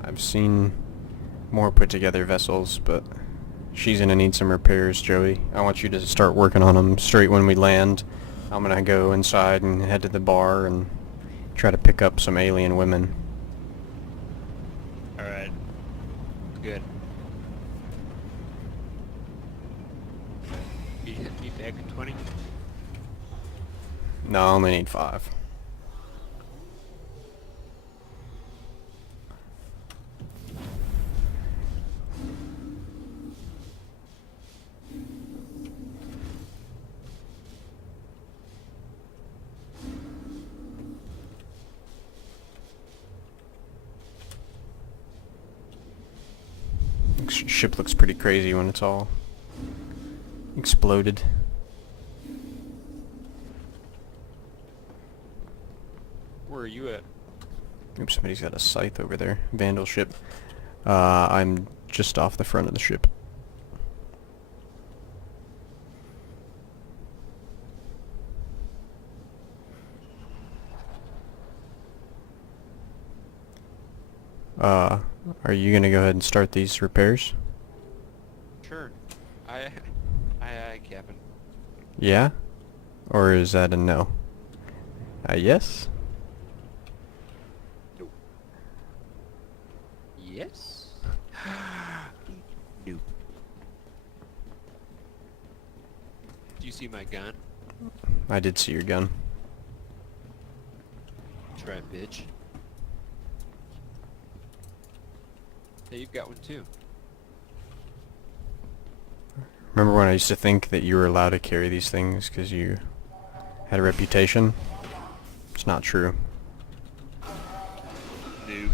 I've seen more put together vessels, but she's gonna need some repairs, Joey. I want you to start working on them straight when we land. I'm gonna go inside and head to the bar and try to pick up some alien women. Alright. Good. You hit me back in 20? No, I only need 5. Ship looks pretty crazy when it's all exploded. Where are you at? Oops, somebody's got a scythe over there. Vandal ship. I'm just off the front of the ship. Are you gonna go ahead and start these repairs? Sure. Aye, Captain. Yeah? Or is that a no? Yes? Nope. Yes? Nope. Do you see my gun? I did see your gun. Try it, bitch. Hey, you've got one too. Remember when I used to think that you were allowed to carry these things because you had a reputation? It's not true. Nope.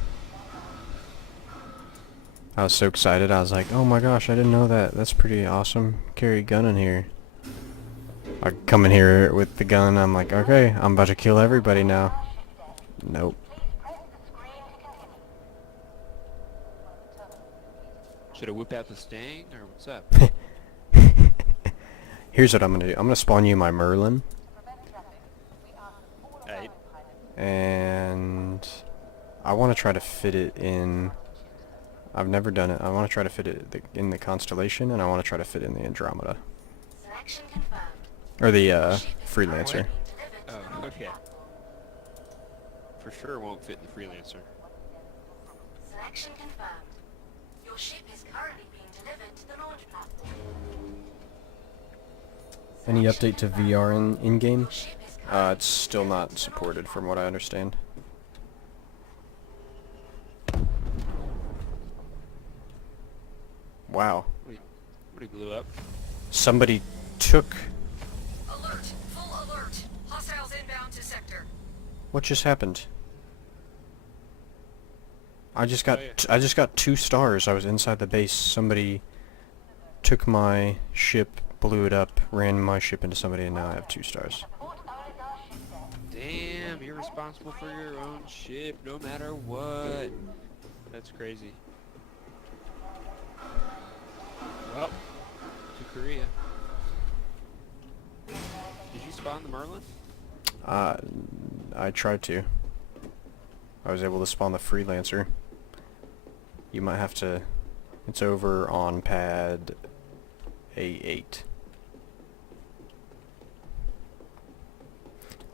I was so excited, I was like, oh my gosh, I didn't know that. That's pretty awesome. Carry a gun in here. I come in here with the gun, I'm like, okay, I'm about to kill everybody now. Nope. Should I whip out the Stang, or what's up? Here's what I'm gonna do. I'm gonna spawn you my Merlin. Right. And I want to try to fit it in. I've never done it. I want to try to fit it in the Constellation, and I want to try to fit in the Andromeda. Selection confirmed. Or the Freelancer. Oh, okay. For sure won't fit in the Freelancer. Selection confirmed. Your ship is currently being delivered to the launch platform. Any update to VR in-game? Your ship is currently It's still not supported from what I understand. Wow. What blew up? Somebody took... alert. Full alert. Hostiles inbound to sector. What just happened? I just got Oh, yeah. I just got 2 stars. I was inside the base. Somebody took my ship, blew it up, ran my ship into somebody, and now I have 2 stars. Damn, you're responsible for your own ship, no matter what. That's crazy. Well, to Korea. Did you spawn the Merlin? I tried to. I was able to spawn the Freelancer. You might have to... It's over on pad A8.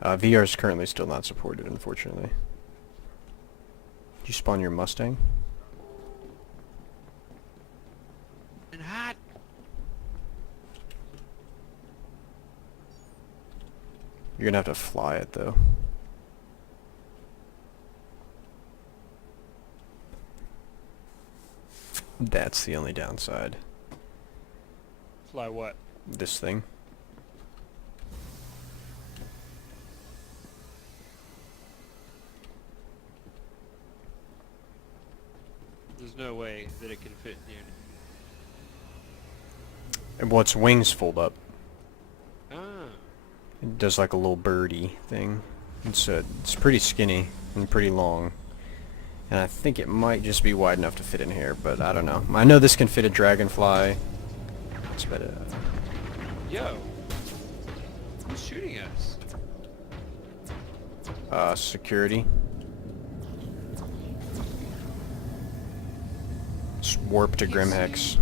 VR is currently still not supported, unfortunately. Did you spawn your Mustang? You're gonna have to fly it though. That's the only downside. Fly what? This thing. There's no way that it can fit in here. And well, its wings fold up. Ah. It does like a little birdie thing. It's pretty skinny and pretty long. And I think it might just be wide enough to fit in here, but I don't know. I know this can fit a dragonfly. It's better. Yo. Who's shooting us? Security. Just warp to Grimhex.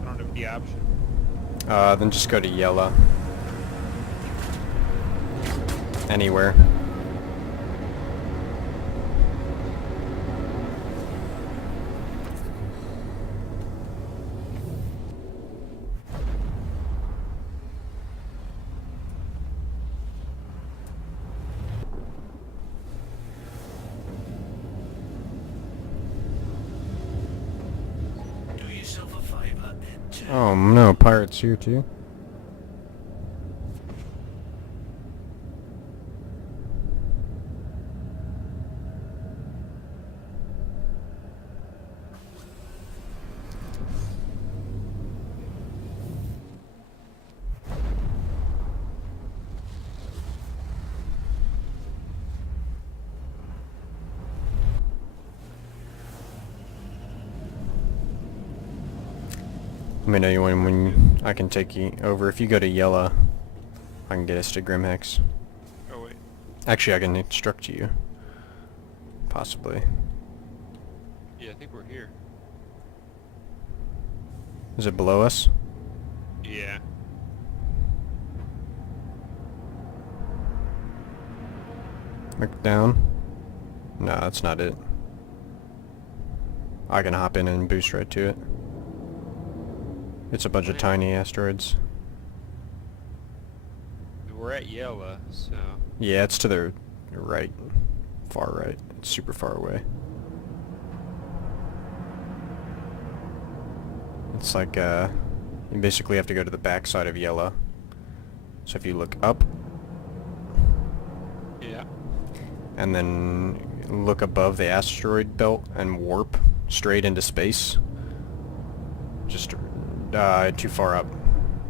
I don't know the option. Then just go to Yela. Anywhere. Do yourself a favor and Oh no, pirates here too. Let me know you when I can take you over. If you go to Yela, I can get us to Grimhex. Oh wait. Actually, I can instruct you. Possibly. Yeah, I think we're here. Is it below us? Yeah. Look down. No, that's not it. I can hop in and boost right to it. It's a bunch of tiny asteroids. We're at Yela, so... Yeah, it's to the right. Far right. It's super far away. It's like, you basically have to go to the back side of Yela. So if you look up, Yeah. and then look above the asteroid belt and warp straight into space. Just, too far up.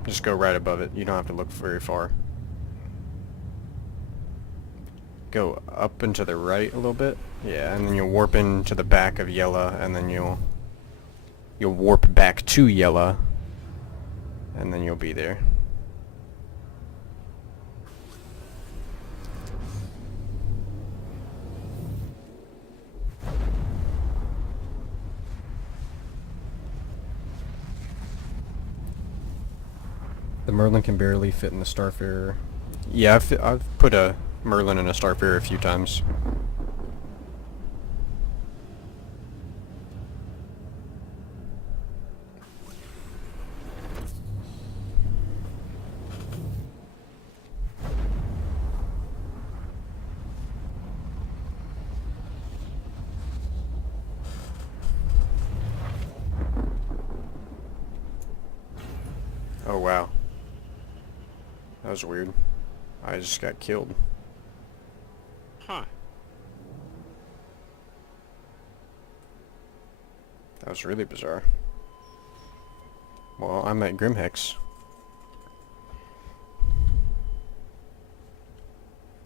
Just go right above it. You don't have to look very far. Go up and to the right a little bit. Yeah, and then you'll warp into the back of Yela, and then you'll warp back to Yela, and then you'll be there. The Merlin can barely fit in the Starfarer. Yeah, I've put a Merlin in a Starfarer a few times. Oh wow. That was weird. I just got killed. Huh. That was really bizarre. Well, I'm at Grimhex.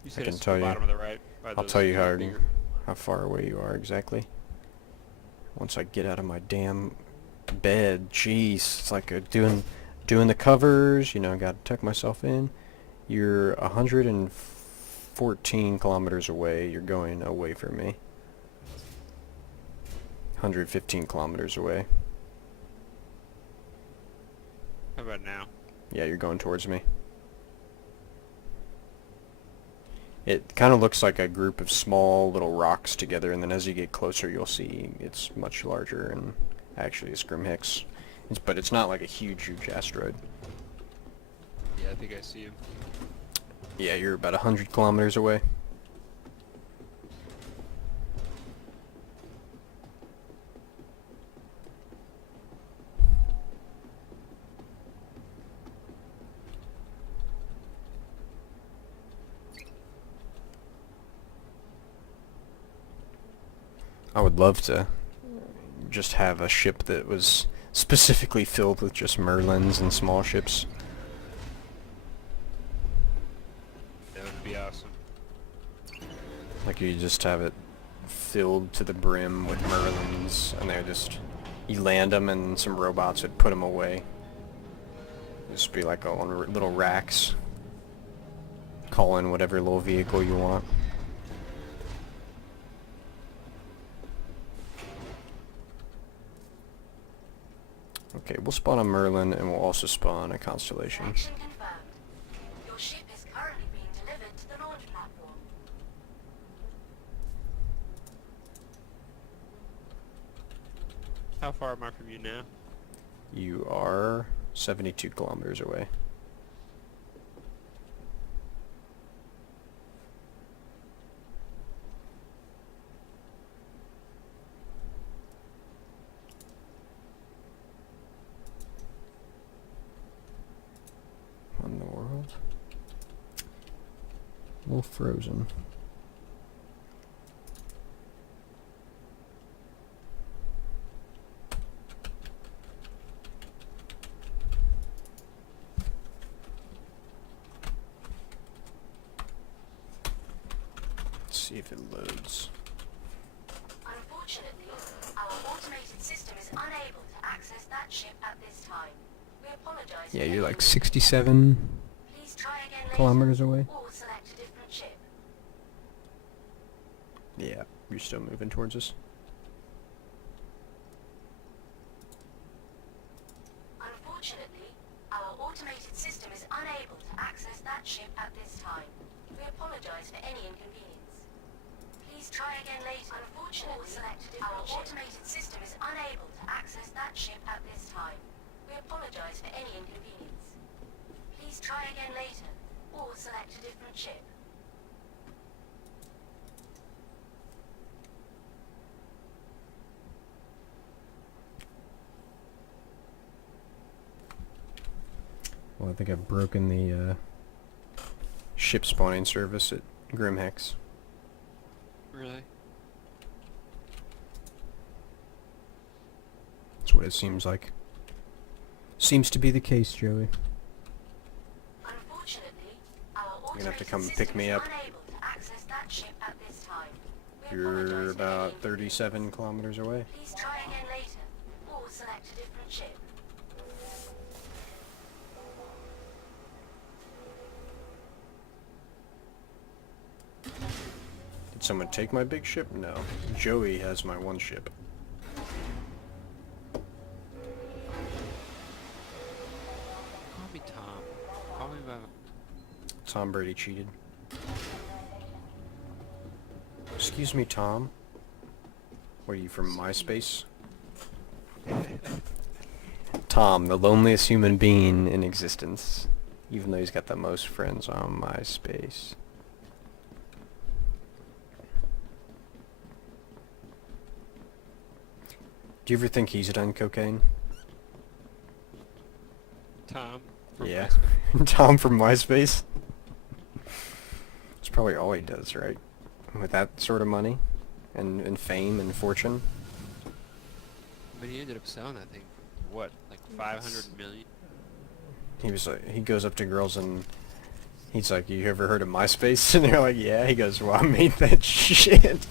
You said can it's tell the you. bottom of the right. By I'll those tell you bigger- how far away you are exactly. Once I get out of my damn bed, jeez, it's like doing the covers. You know, got to tuck myself in. You're 114 kilometers away. You're going away from me. 115 kilometers away. How about about now? Yeah, you're going towards me. It kind of looks like a group of small little rocks together, and then as you get closer, you'll see it's much larger, and actually it's Grimhex. But it's not like a huge asteroid. Yeah, I think I see him. Yeah, you're about 100 kilometers away. I would love to just have a ship that was specifically filled with just Merlins and small ships. That would be awesome. Like you just have it filled to the brim with Merlins, and they're just, you land them and some robots would put them away. Just be like on little racks. Call in whatever little vehicle you want. Okay, we'll spawn a Merlin and we'll also spawn a Constellation. Selection confirmed. Your ship is currently being delivered to the launch platform. How far am I from you now? You are 72 kilometers away. What in the world? A little frozen. Let's see if it loads. Unfortunately, our automated system is unable to access that ship at this time. We apologize. Yeah, for you're any like 67 Please try again later, kilometers away. or select a different ship. Yeah, you're still moving towards us. Unfortunately, our automated system is unable to access that ship at this time. We apologize for any inconvenience. Please try again later. Unfortunately, select a different ship. Our automated system is unable to access that ship at this time. We apologize for any inconvenience. Please try again later, or select a different ship. Well, I think I've broken the ship spawning service at Grimhex. Really? That's what it seems like. Seems to be the case, Joey. Unfortunately, our You're gonna have to automated come system pick me is up. unable to access that ship at this time. We You're apologize for about any 37 kilometers away. Please try again later, or select a different ship. Did someone take my big ship? No. Joey has my one ship. Call me Tom. Call me by... Tom Brady cheated. Excuse me, Tom. What are you, from MySpace? Tom, the loneliest human being in existence. Even though he's got the most friends on MySpace. Do you ever think he's done cocaine? Tom. From Yeah. MySpace. Tom from MySpace? That's probably all he does, right? With that sort of money? And fame and fortune? But he ended up selling that thing for what? Like 500 million? He was like, he goes up to girls and he's like, "You ever heard of MySpace?" And they're like, "Yeah." He goes, "Well, I made that shit."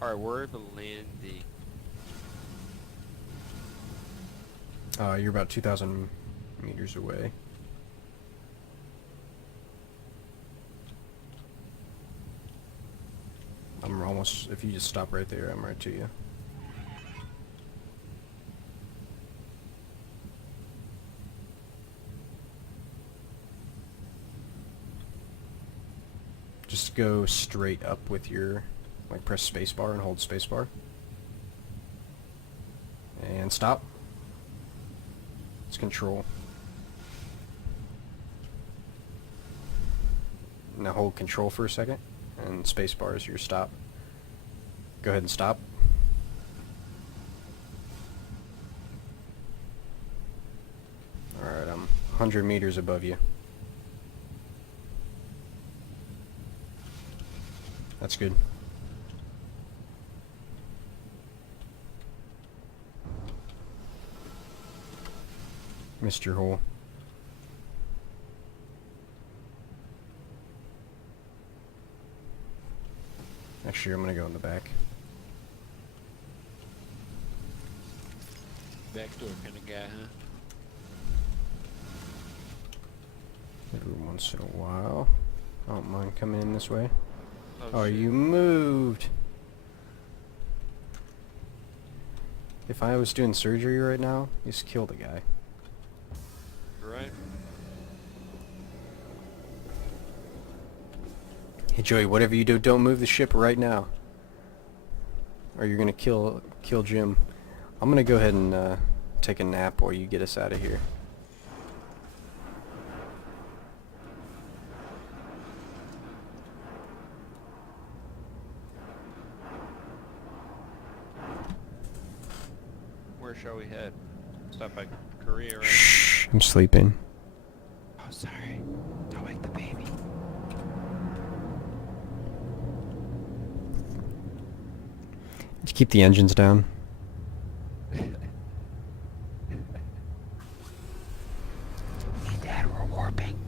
Alright, we're able to land the... You're about 2,000 meters away. I'm almost, if you just stop right there, I'm right to you. just go straight up with your, like, press spacebar and hold spacebar. And stop. It's control. Now hold control for a second, and spacebar is your stop. Go ahead and stop. Alright, I'm 100 meters above you. That's good. Missed your hole. Actually, I'm gonna go in the back. Backdoor kind of guy, huh? Every once in a while. I don't mind coming in this way. Oh, shit. You moved! If I was doing surgery right now, you just killed a guy. Right. Hey Joey, whatever you do, don't move the ship right now, or you're gonna kill Jim. I'm gonna go ahead and take a nap while you get us out of here. Where shall we head? Stop by Korea, right? Shh, I'm sleeping. Oh, sorry. Don't wake the baby. Did you keep the engines down? Hey, Dad, we're warping.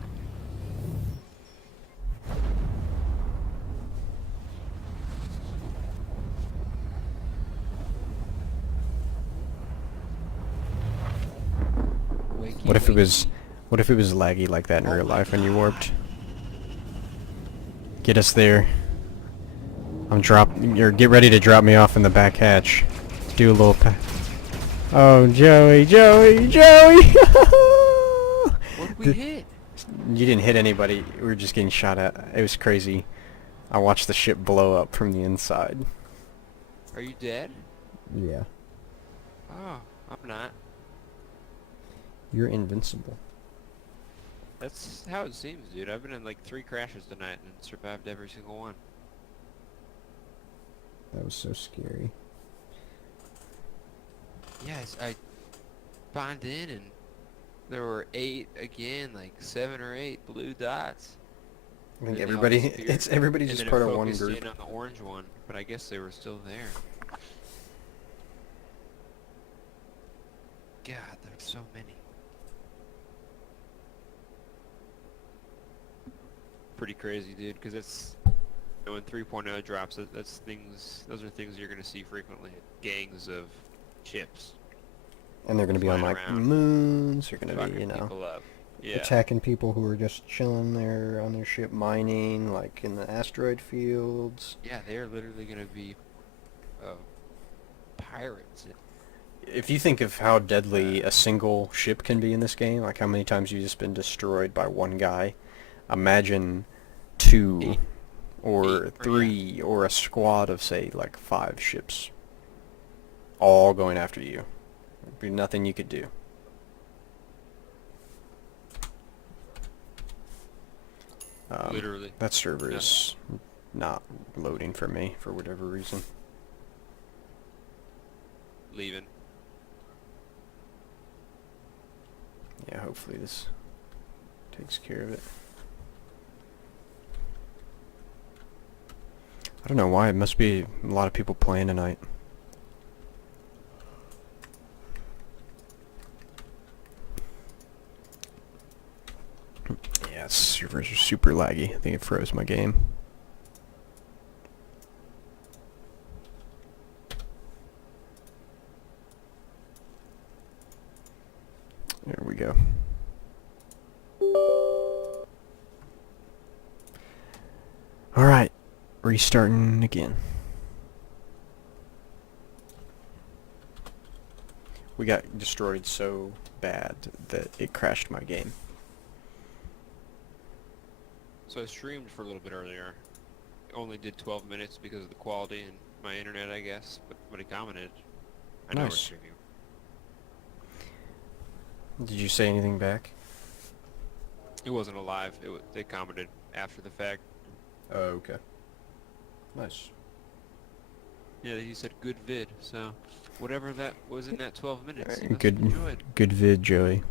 Wakey, What if it was, wakey. what if it was laggy like that in real life when you warped? Get us there. Get ready to drop me off in the back hatch. Do a little Oh, Joey! What did we hit? You didn't hit anybody. We were just getting shot at. It was crazy. I watched the ship blow up from the inside. Are you dead? Yeah. Oh, I'm not. You're invincible. That's how it seems, dude. I've been in like 3 crashes tonight and survived every single one. That was so scary. Yes, I spawned in and there were 8 again, like 7 or 8 blue dots. I think And everybody, how disappeared. everybody's And just then part it of one focused group. in on the orange one, but I guess they were still there. God, there's so many. Pretty crazy, dude, because it's when 3.0 drops, that's things. Those are things you're gonna see frequently. Gangs of ships And they're going to be on flying like around, moons. They're going to be, fucking you know, people up. Yeah, attacking people who are just chilling there on their ship, mining, like in the asteroid fields. yeah, they're literally gonna be pirates. If you think of how deadly a single ship can be in this game, like how many times you've just been destroyed by one guy, imagine 2 Eight. or 8, 3 or a squad of, say, like 5 ships all going after you. There'd be nothing you could do. Literally. That server is not loading for me for whatever reason. Leaving. Yeah, hopefully this takes care of it. I don't know why, it must be a lot of people playing tonight. Yeah, servers are super laggy. I think it froze my game. There we go. Alright, restarting again. We got destroyed so bad that it crashed my game. So I streamed for a little bit earlier, only did 12 minutes because of the quality and my internet, I guess. But he commented. I know we're Nice. streaming. Did you say anything back? It wasn't a live. They commented after the fact. Oh, okay. Nice. Yeah, he said good vid. So whatever that was in that 12 minutes, he must have Good, enjoyed. good vid, Joey.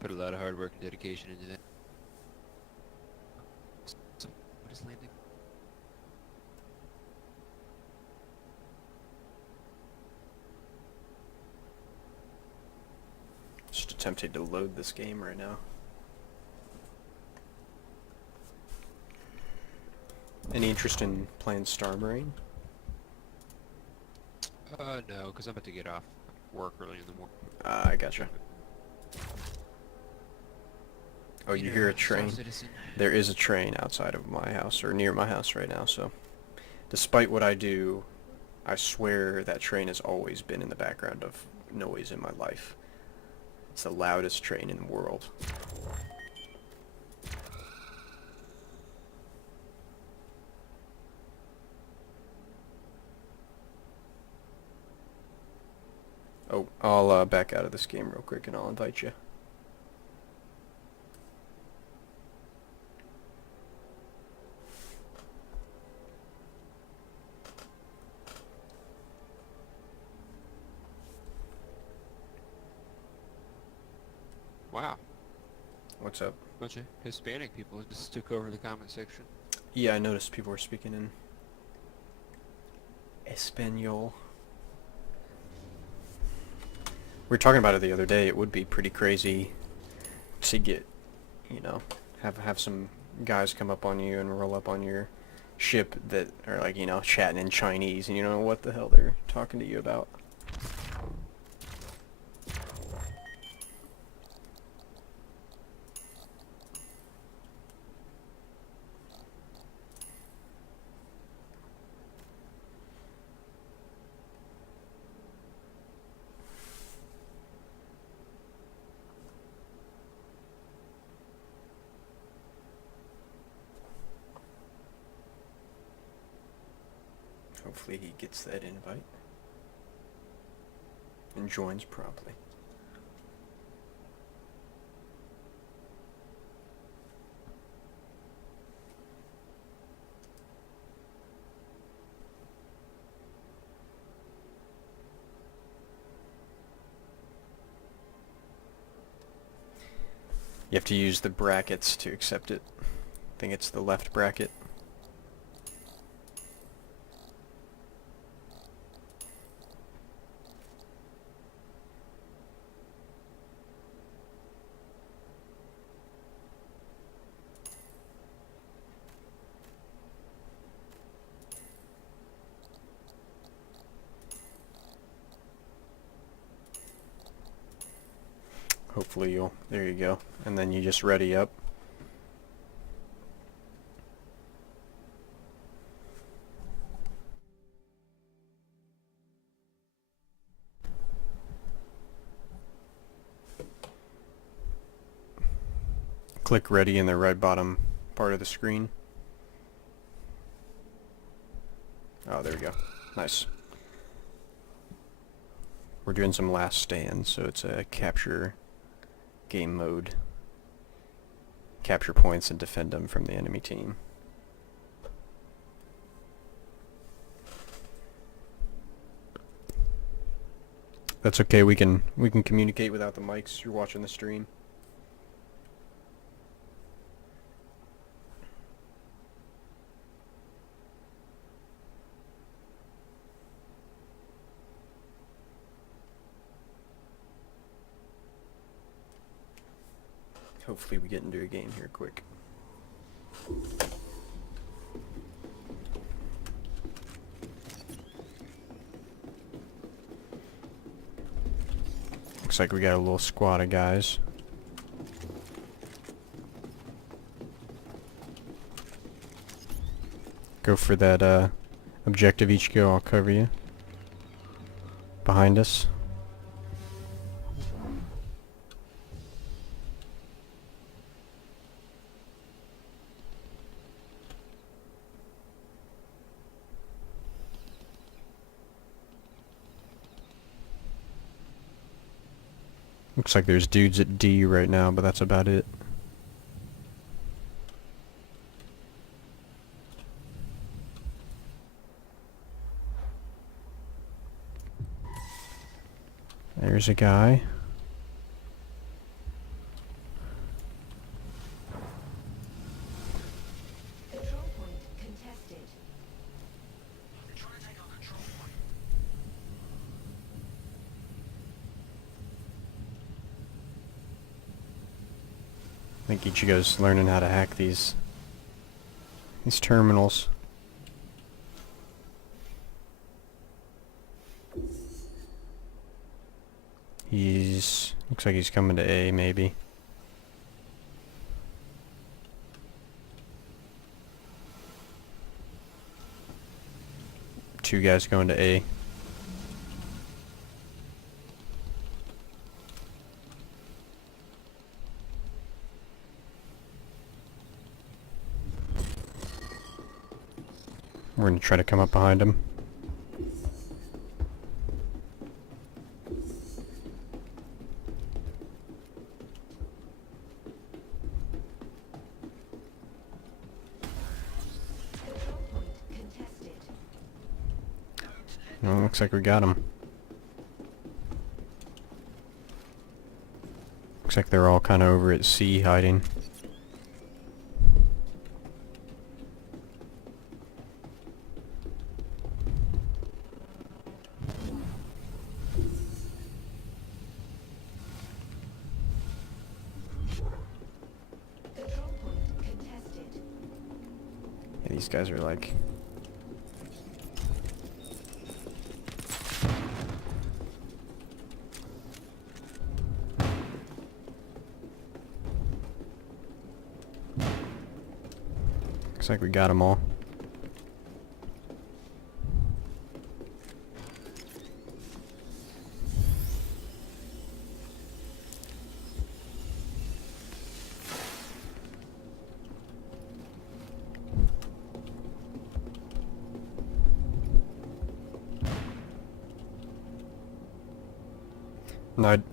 Put a lot of hard work and dedication into that. So, what is landing? Just attempting to load this game right now. Any interest in playing Star Marine? No, because I'm about to get off work early in the morning. I gotcha. Oh, you hear a train? Citizen. There is a train outside of my house, or near my house right now, so... Despite what I do, I swear that train has always been in the background of noise in my life. It's the loudest train in the world. Oh, I'll back out of this game real quick and I'll invite you. Wow. What's up? Bunch of Hispanic people just took over the comment section. Yeah, I noticed people were speaking in Espanol. We were talking about it the other day. It would be pretty crazy to get, you know, have some guys come up on you and roll up on your ship that are like, you know, chatting in Chinese and you don't know what the hell they're talking to you about. Hopefully he gets that invite and joins promptly. You have to use the brackets to accept it. I think it's the left bracket. Hopefully you'll, there you go. And then you just ready up. Click ready in the right bottom part of the screen. Oh, there we go. Nice. We're doing some last stands, so it's a capture game mode. Capture points and defend them from the enemy team. That's okay, we can communicate without the mics. You're watching the stream. Hopefully we get into a game here quick. Looks like we got a little squad of guys. Go for that objective each go, I'll cover you. Behind us. Looks like there's dudes at D right now, but that's about it. There's a guy. Control point contested. They're trying to take our control point. I think Ichigo's learning how to hack these terminals. Looks like he's coming to A, maybe. Two guys going to A. We're gonna try to come up behind him. Control point contested. Oh, looks like we got him. Looks like they're all kind of over at C hiding. Control point contested. Yeah, these guys are like... Looks like we got them all.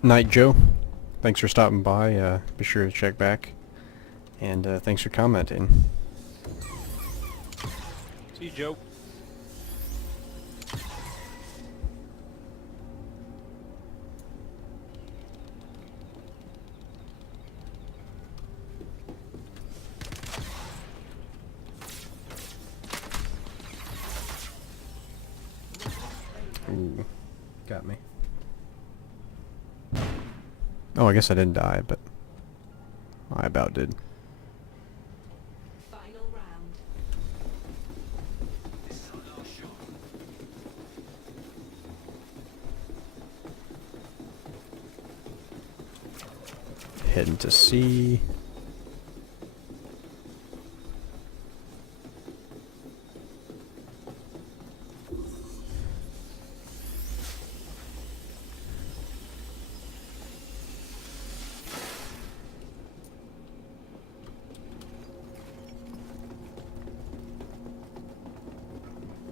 Night Joe, thanks for stopping by. Be sure to check back. And thanks for commenting. See you, Joe. Ooh, got me. Oh, I guess I didn't die, but I about did. Final round. This is our last shot. Heading to C.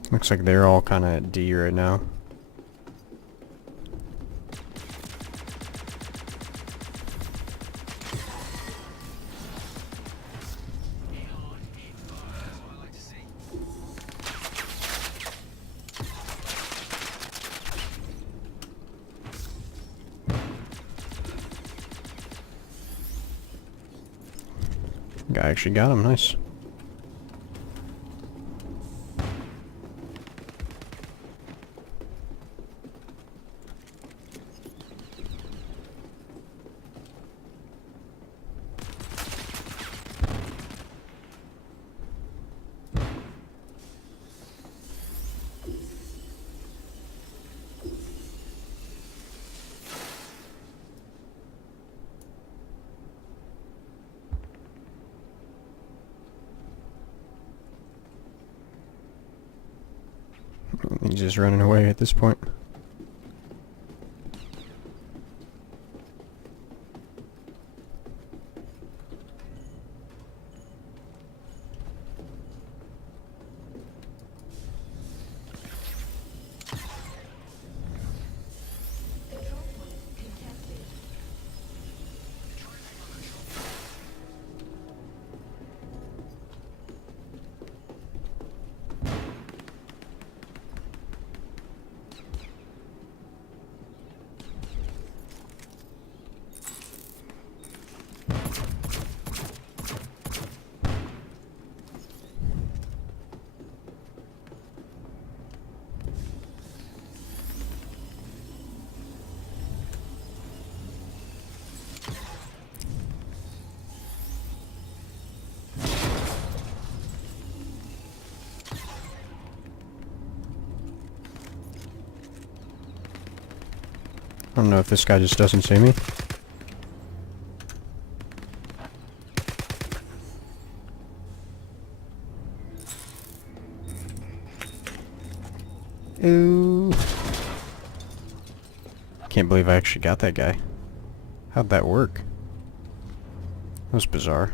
Looks like they're all kind of at D right now. Hit hard, hit fast. That's what I like to see. Guy actually got him, nice. He's just running away at this point. Control point contested. don't know if this guy just doesn't see me. Ooh. Can't believe I actually got that guy. How'd that work? That was bizarre.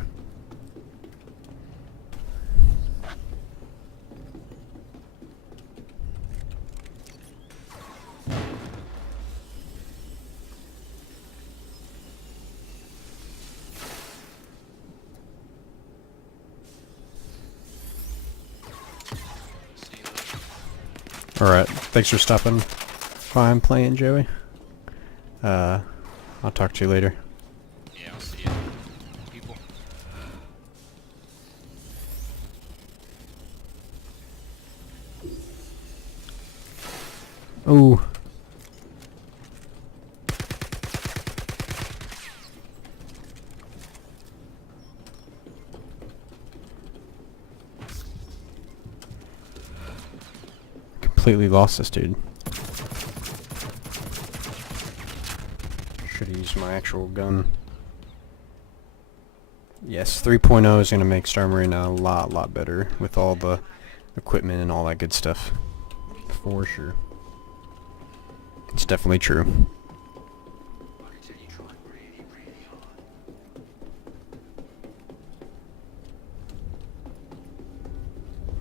Alright, thanks for stopping while I'm playing, Joey. I'll talk to you later. Yeah, I'll see you. People. Ooh. Completely lost this dude. Should have used my actual gun. Yes, 3.0 is going to make Star Marine a lot better with all the equipment and all that good stuff. For sure. It's definitely true.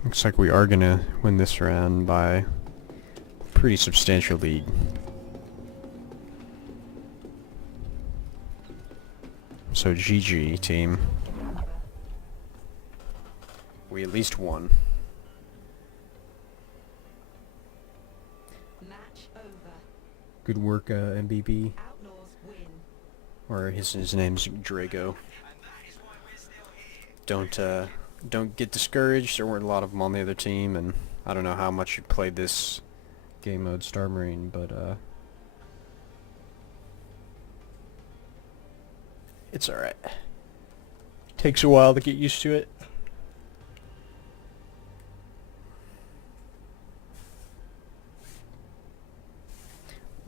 Looks like we are going to win this round by a pretty substantial lead. So GG, team. We at least won. Match over. Good work, MVP. Outlaws win. Or his name's Drago. Don't get discouraged. There weren't a lot of them on the other team, and I don't know how much you played this game mode Star Marine, but it's alright. Takes a while to get used to it.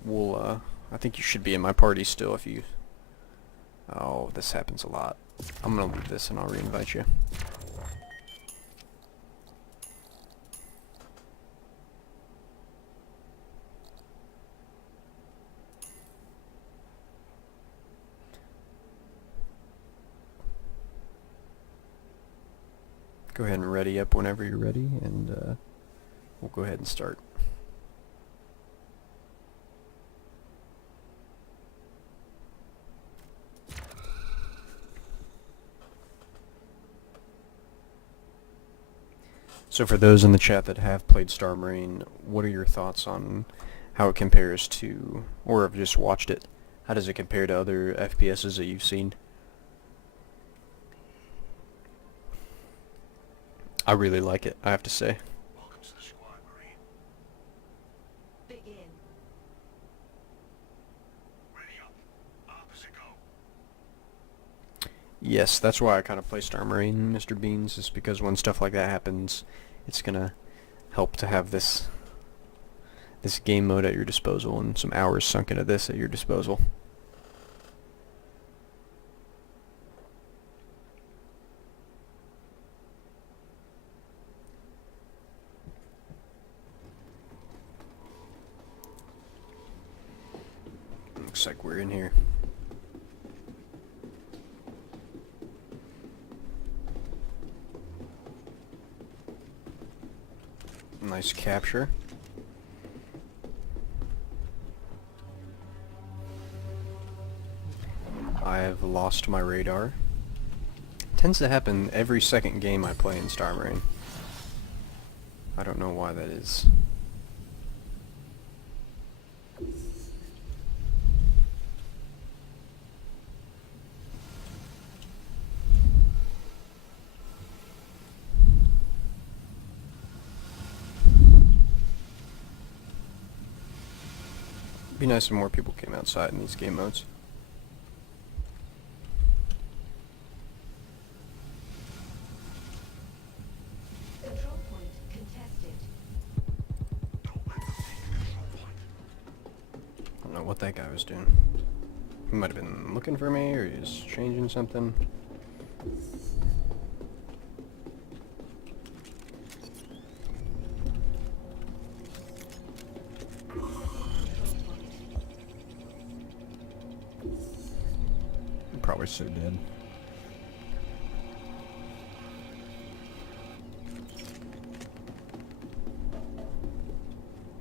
We'll, I think you should be in my party still if you... Oh, this happens a lot. I'm gonna leave this and I'll re-invite you. Go ahead and ready up whenever you're ready, and we'll go ahead and start. So for those in the chat that have played Star Marine, what are your thoughts on how it compares to, or have just watched it? How does it compare to other FPSs that you've seen? I really like it, I have to say. Welcome to the squad, Marine. Begin. Ready up. Opposite go. Yes, that's why I kind of play Star Marine, Mr. Beans, is because when stuff like that happens, it's gonna help to have this game mode at your disposal and some hours sunk into this at your disposal. Looks like we're in here. Nice capture. I have lost my radar. Tends to happen every second game I play in Star Marine. I don't know why that is. It'd be nice if more people came outside in these game modes. Control point contested. I don't know what that guy was doing. He might have been looking for me, or he's changing something. I'm probably so dead.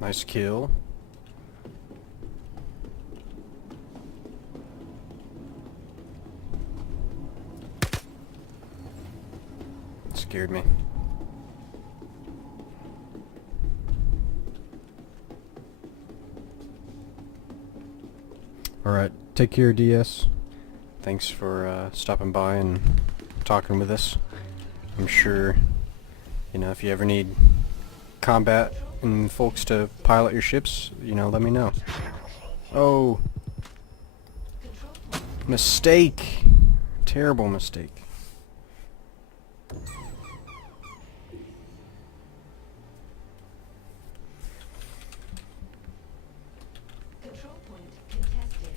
Nice kill. Scared me. Alright, take care, DS. Thanks for stopping by and talking with us. I'm sure, you know, if you ever need combat and folks to pilot your ships, you know, let me know. Oh. Mistake. Terrible mistake. Control point contested.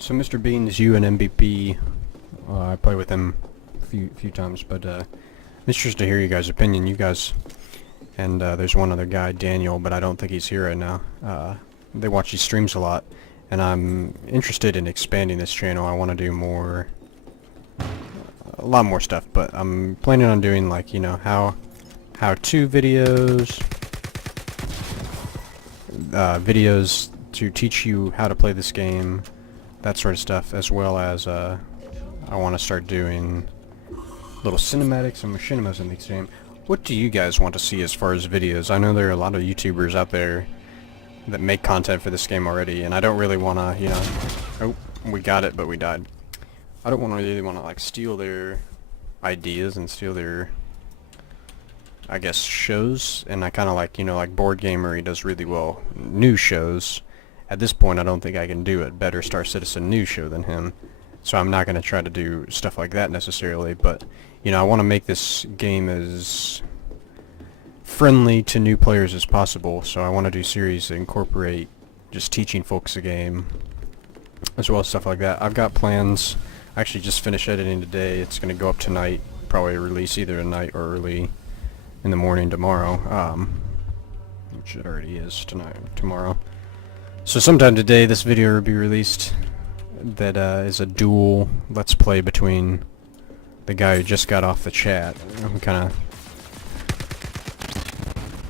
So Mr. Bean's you and MVP. I play with him a few times, but I'm interested to hear you guys' opinion. You guys, and there's one other guy, Daniel, but I don't think he's here right now. They watch these streams a lot, and I'm interested in expanding this channel. I want to do more, a lot more stuff, but I'm planning on doing, like, you know, how-to videos, videos to teach you how to play this game, that sort of stuff, as well as I want to start doing little cinematics and machinimas in the game. What do you guys want to see as far as videos? I know there are a lot of YouTubers out there that make content for this game already, and I don't really want to, you know... Oh, we got it, but we died. I don't really want to, like, steal their ideas and steal their, I guess, shows, and I kind of like, you know, like Board Gamer, he does really well new shows. At this point, I don't think I can do a better Star Citizen news show than him, so I'm not going to try to do stuff like that necessarily, but, you know, I want to make this game as friendly to new players as possible, so I want to do series that incorporate just teaching folks the game, as well as stuff like that. I've got plans. I actually just finished editing today. It's going to go up tonight, probably release either tonight or early in the morning tomorrow, which it already is tomorrow. So sometime today this video will be released. That is a dual let's play between the guy who just got off the chat.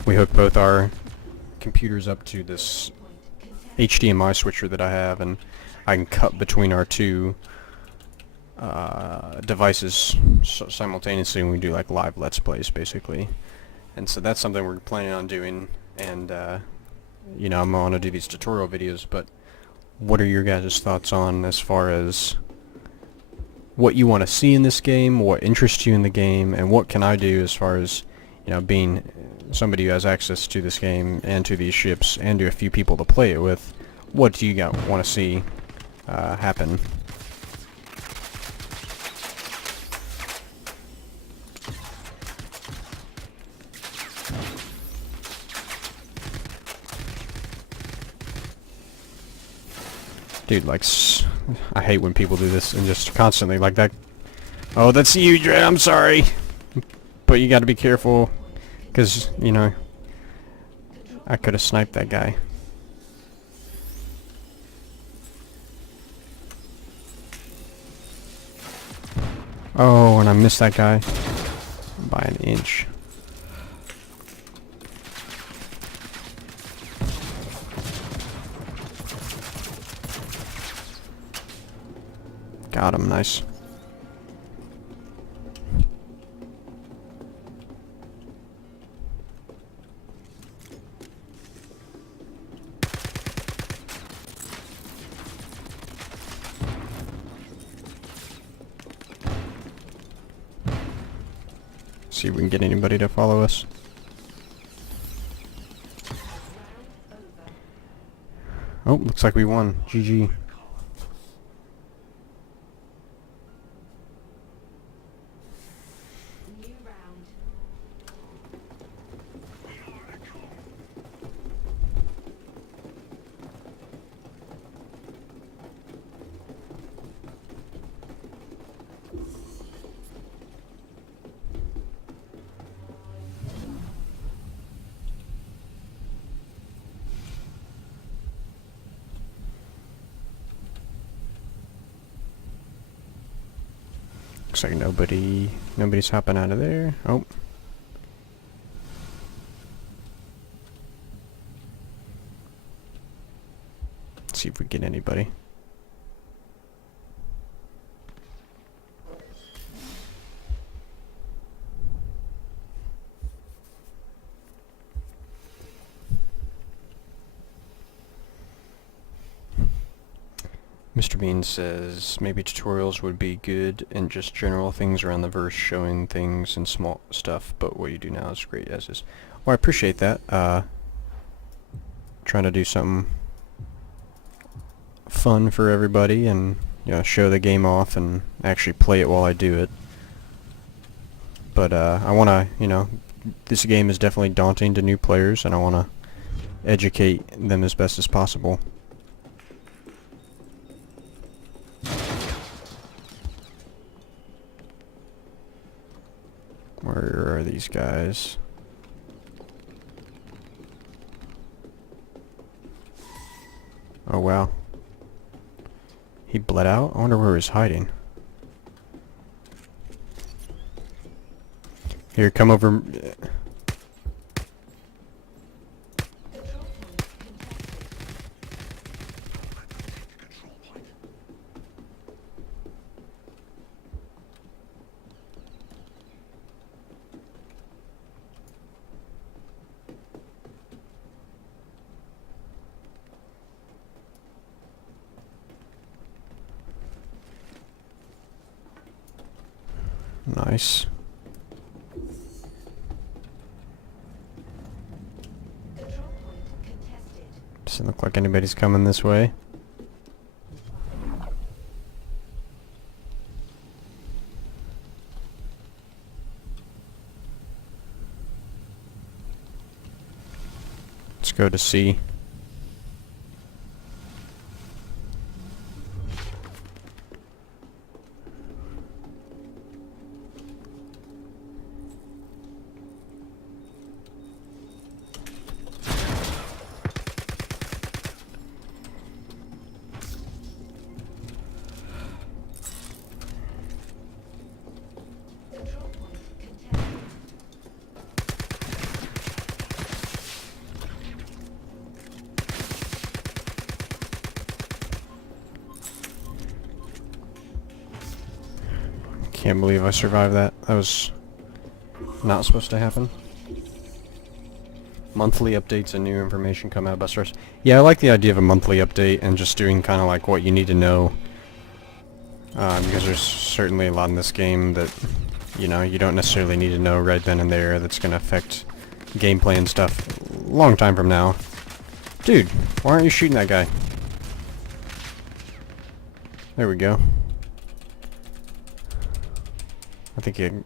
We hook both our computers up to this HDMI switcher that I have, and I can cut between our two devices simultaneously, and we do like live let's plays basically. And so that's something we're planning on doing, and you know, I'm going to do these tutorial videos, but what are your guys' thoughts on as far as what you want to see in this game, what interests you in the game, and what can I do as far as, you know, being somebody who has access to this game and to these ships and to a few people to play it with? What do you want to see happen? Dude, like, I hate when people do this and just constantly like that. Oh, that's you, Dre, I'm sorry. But you gotta be careful, because, you know, I could have sniped that guy. Oh, and I missed that guy by an inch. Got him, nice. See if we can get anybody to follow us. Oh, looks like we won. GG. Looks like nobody's hopping out of there. Oh. Let's see if we get anybody. Mr. Bean says maybe tutorials would be good and just general things around the verse, showing things and small stuff, but what you do now is great as is. Well, I appreciate that. Trying to do something fun for everybody and, you know, show the game off and actually play it while I do it. But I want to, you know, this game is definitely daunting to new players, and I want to educate them as best as possible. Where are these guys? Oh wow. He bled out? I wonder where he's hiding. Here, come over. Nice. Doesn't look like anybody's coming this way. Let's go to C. Can't believe I survived that. That was not supposed to happen. Monthly updates and new information come out about stars. Yeah, I like the idea of a monthly update and just doing kind of like what you need to know. Because there's certainly a lot in this game that, you know, you don't necessarily need to know right then and there that's going to affect gameplay and stuff a long time from now. Dude, why aren't you shooting that guy? There we go. I think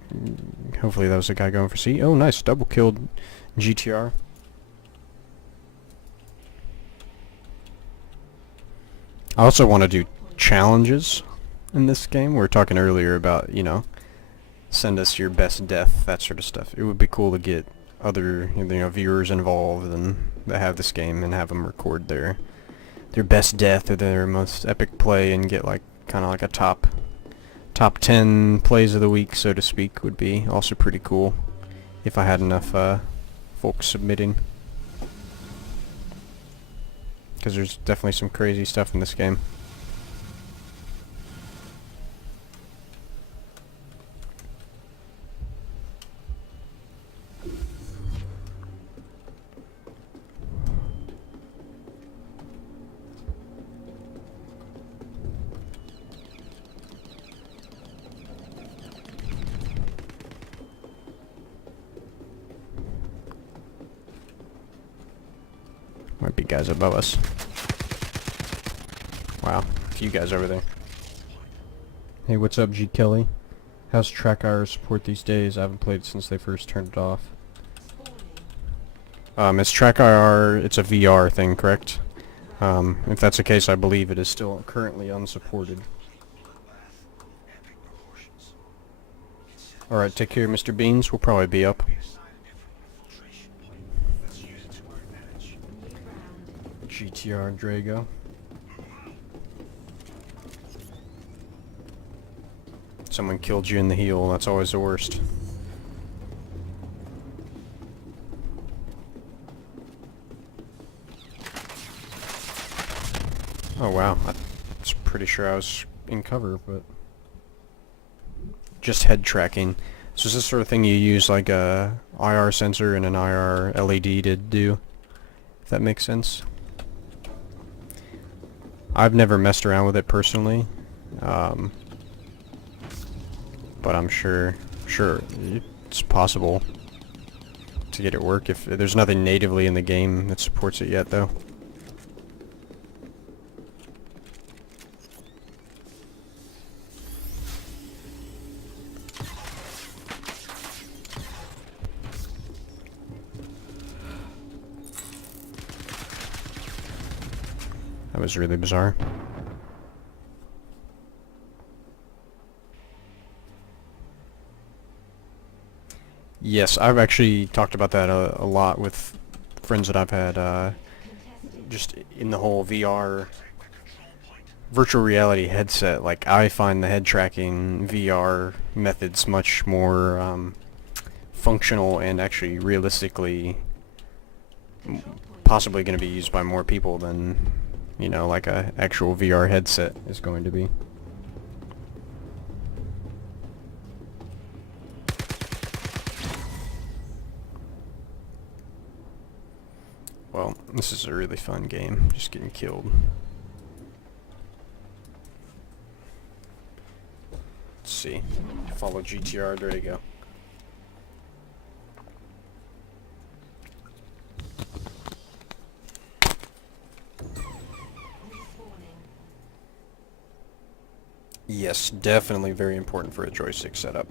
hopefully that was a guy going for C. Oh, nice. Double killed GTR. I also want to do challenges in this game. We were talking earlier about, you know, send us your best death, that sort of stuff. It would be cool to get other, you know, viewers involved and that have this game and have them record their best death or their most epic play and get like kind of like a top 10 plays of the week, so to speak, would be also pretty cool if I had enough folks submitting. Because there's definitely some crazy stuff in this game. Might be guys above us. Wow, a few guys over there. Hey, what's up, G. Kelly? How's TrackIR support these days? I haven't played it since they first turned it off. It's TrackIR, it's a VR thing, correct? If that's the case, I believe it is still currently unsupported. Alright, take care, Mr. Beans. We'll probably be up. GTR Drago. Someone killed you in the heel, that's always the worst. Oh wow, I was pretty sure I was in cover, but... Just head tracking. So is this sort of thing you use like a IR sensor and an IR LED to do? If that makes sense. I've never messed around with it personally. But I'm sure it's possible to get it work. If there's nothing natively in the game that supports it yet, though. That was really bizarre. Yes, I've actually talked about that a lot with friends that I've had, just in the whole VR, virtual reality headset. Like, I find the head tracking VR methods much more functional and actually realistically possibly going to be used by more people than, you know, like a actual VR headset is going to be. Well, this is a really fun game, just getting killed. Let's see. Follow GTR, there you go. Yes, definitely very important for a joystick setup.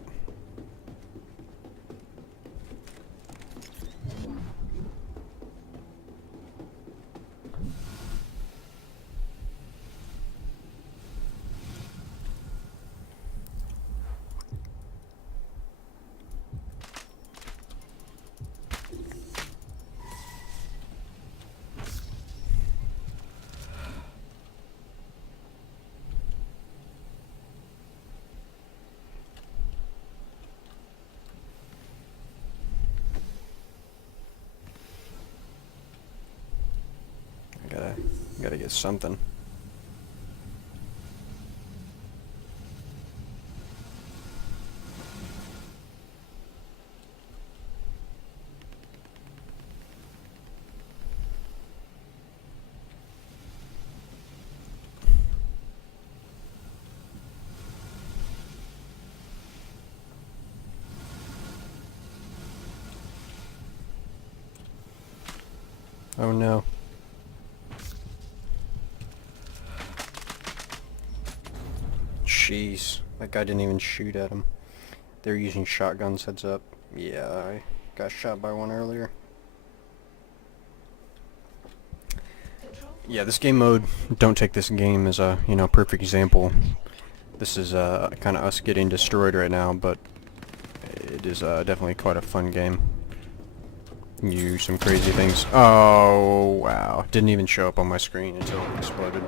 Gotta get something. Oh no. Jeez, that guy didn't even shoot at him. They're using shotguns, heads up. Yeah, I got shot by one earlier. Yeah, this game mode, don't take this game as a, you know, perfect example. This is kind of us getting destroyed right now, but it is definitely quite a fun game. You do some crazy things. Oh, wow. Didn't even show up on my screen until it exploded.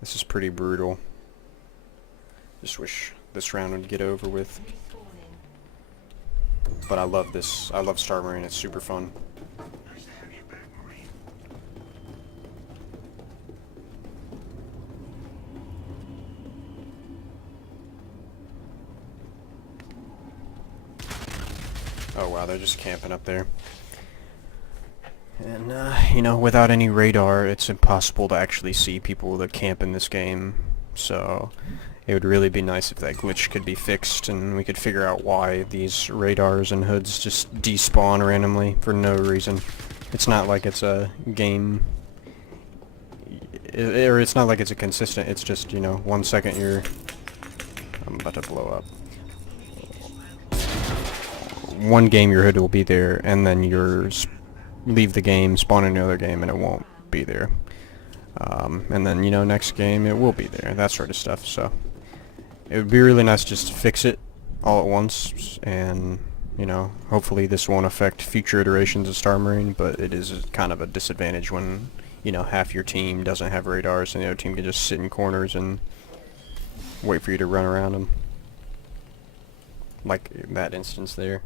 This is pretty brutal. Just wish this round would get over with. But I love this. I love Star Marine. It's super fun. Oh wow, they're just camping up there. And, you know, without any radar, it's impossible to actually see people that camp in this game. So, it would really be nice if that glitch could be fixed and we could figure out why these radars and hoods just despawn randomly for no reason. It's not like it's a game... or it's not like it's a consistent, it's just, you know, 1 second you're... I'm about to blow up. One game your hood will be there, and then yours leave the game, spawn in another game, and it won't be there. And then, you know, next game it will be there, that sort of stuff. So it would be really nice just to fix it all at once, and, you know, hopefully this won't affect future iterations of Star Marine, but it is kind of a disadvantage when you know, half your team doesn't have radars and the other team can just sit in corners and wait for you to run around them. Like that instance there.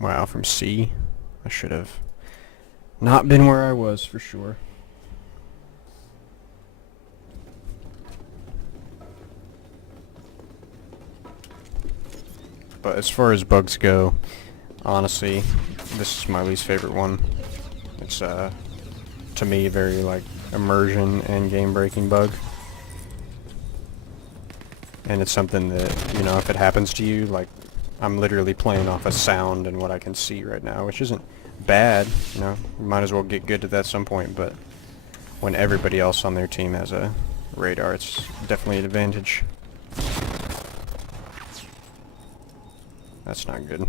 Wow, from C? I should have not been where I was for sure. But as far as bugs go, honestly, this is my least favorite one. It's to me a very like immersion and game breaking bug. And it's something that, you know, if it happens to you, like I'm literally playing off a sound and what I can see right now, which isn't bad, you know, you might as well get good at that at some point, but when everybody else on their team has a radar, it's definitely an advantage. That's not good.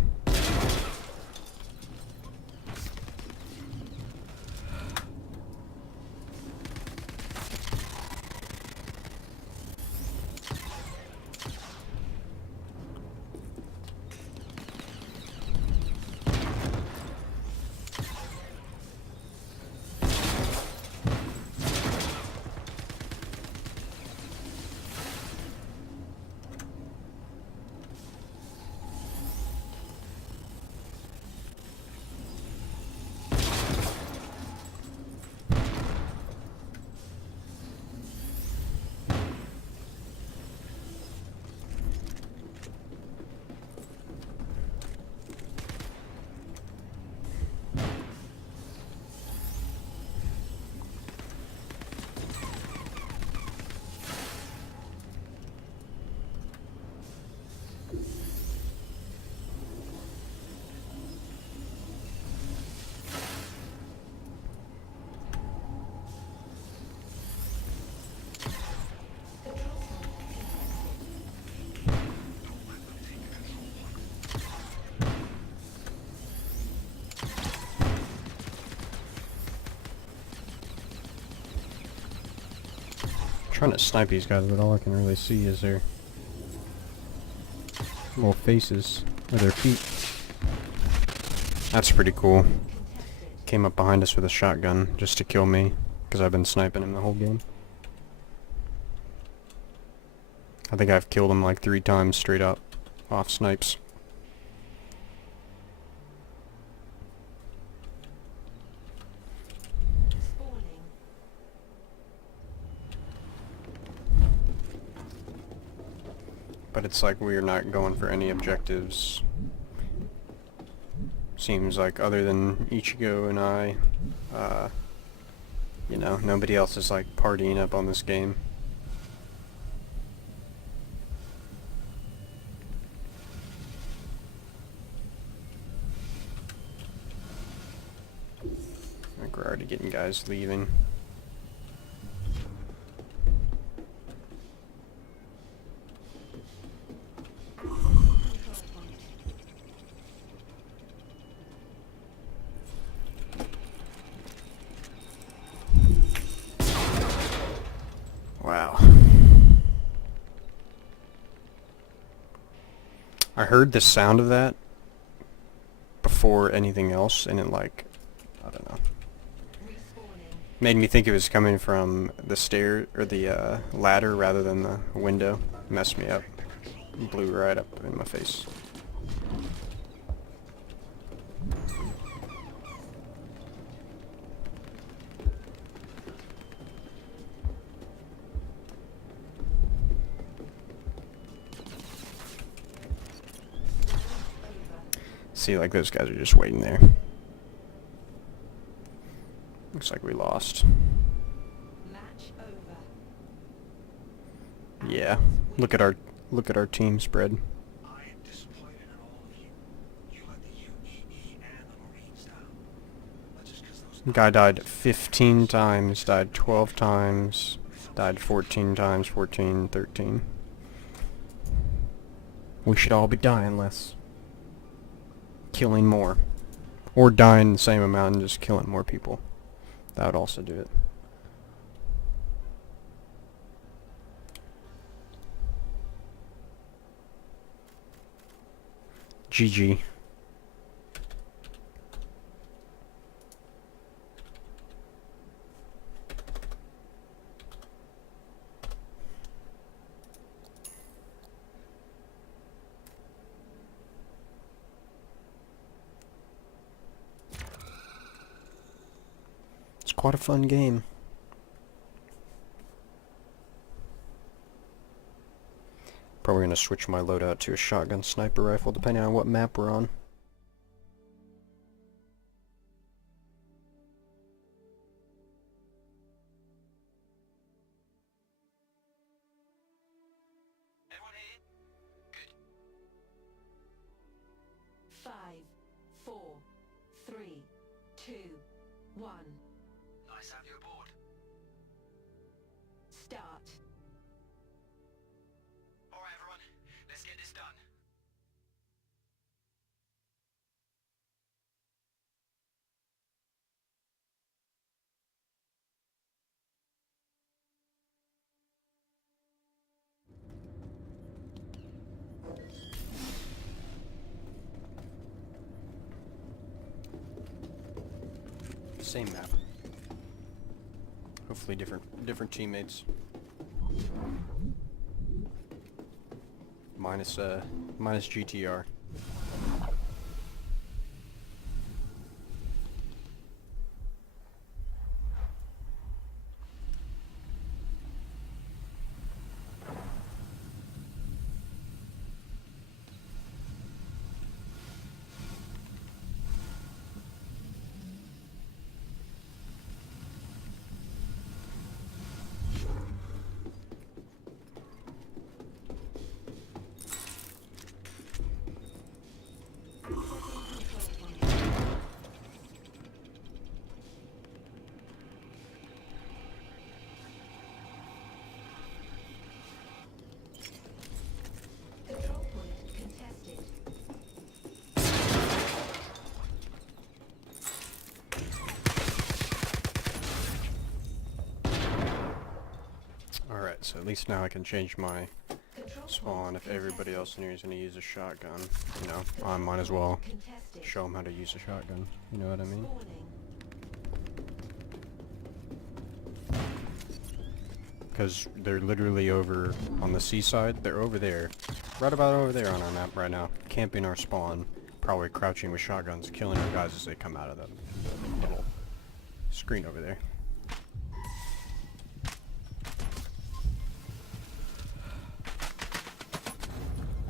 Trying to snipe these guys, but all I can really see is their little faces or their feet. That's pretty cool. Came up behind us with a shotgun just to kill me because I've been sniping him the whole game. I think I've killed him like 3 times straight up off snipes. But it's like we're not going for any objectives. Seems like other than Ichigo and I, you know, nobody else is like partying up on this game. I think we're already getting guys leaving. Wow. I heard the sound of that before anything else, and it like, I don't know, made me think it was coming from the stair or the ladder rather than the window. Messed me up. Blew right up in my face. See, like those guys are just waiting there. Looks like we lost. Match over. Yeah. Look at our team spread. I am disappointed in all of you. You let the UEE and the Marines down. But just because those Guy died 15 times, died 12 times, died 14 times, 14, 13. We should all be dying less. Killing more. Or dying the same amount and just killing more people. That would also do it. GG. It's quite a fun game. Probably gonna switch my loadout to a shotgun sniper rifle depending on what map we're on. Everyone here? Good. 5, 4, 3, 2, 1. Nice to have you aboard. Start. Alright everyone, let's get this done. Same map. Hopefully different teammates. Minus GTR. Control point contested. Alright, so at least now I can change my Control spawn point if everybody contested. else in here is going to use a shotgun. You know, I might as well Contested. show them how to use a shotgun. You know what I mean? Spawning. Because they're literally over on the seaside. They're over there. Right about over there on our map right now. Camping our spawn. Probably crouching with shotguns, killing our guys as they come out of the little screen over there.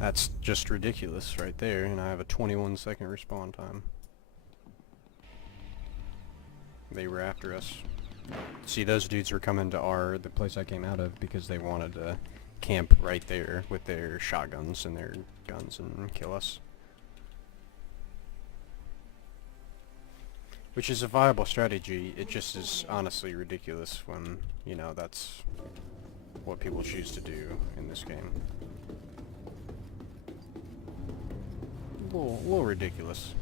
That's just ridiculous right there, and I have a 21-second respawn time. They were after us. See, those dudes were coming to the place I came out of because they wanted to camp right there with their shotguns and their guns and kill us. Which is a viable strategy, it just is honestly ridiculous when, you know, that's what people choose to do in this game. A little ridiculous.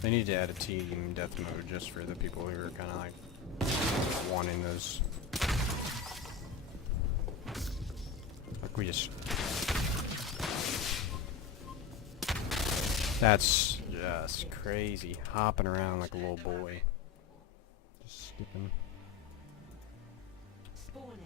They need to add a team death mode just for the people who are kind of like wanting those. Like we just... That's just crazy. Hopping around like a little boy. Just skipping. Spawning.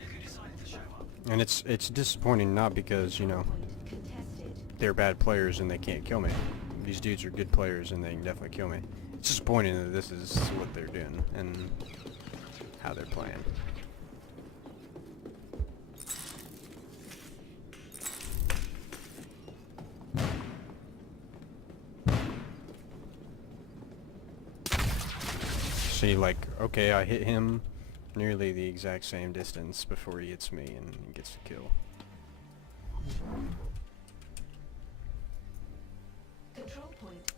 Look who decided to show up. And it's disappointing not because, you know, Point contested. they're bad players and they can't kill me. These dudes are good players and they can definitely kill me. It's disappointing that this is what they're doing and how they're playing. See, like, okay, I hit him nearly the exact same distance before he hits me and he gets the kill.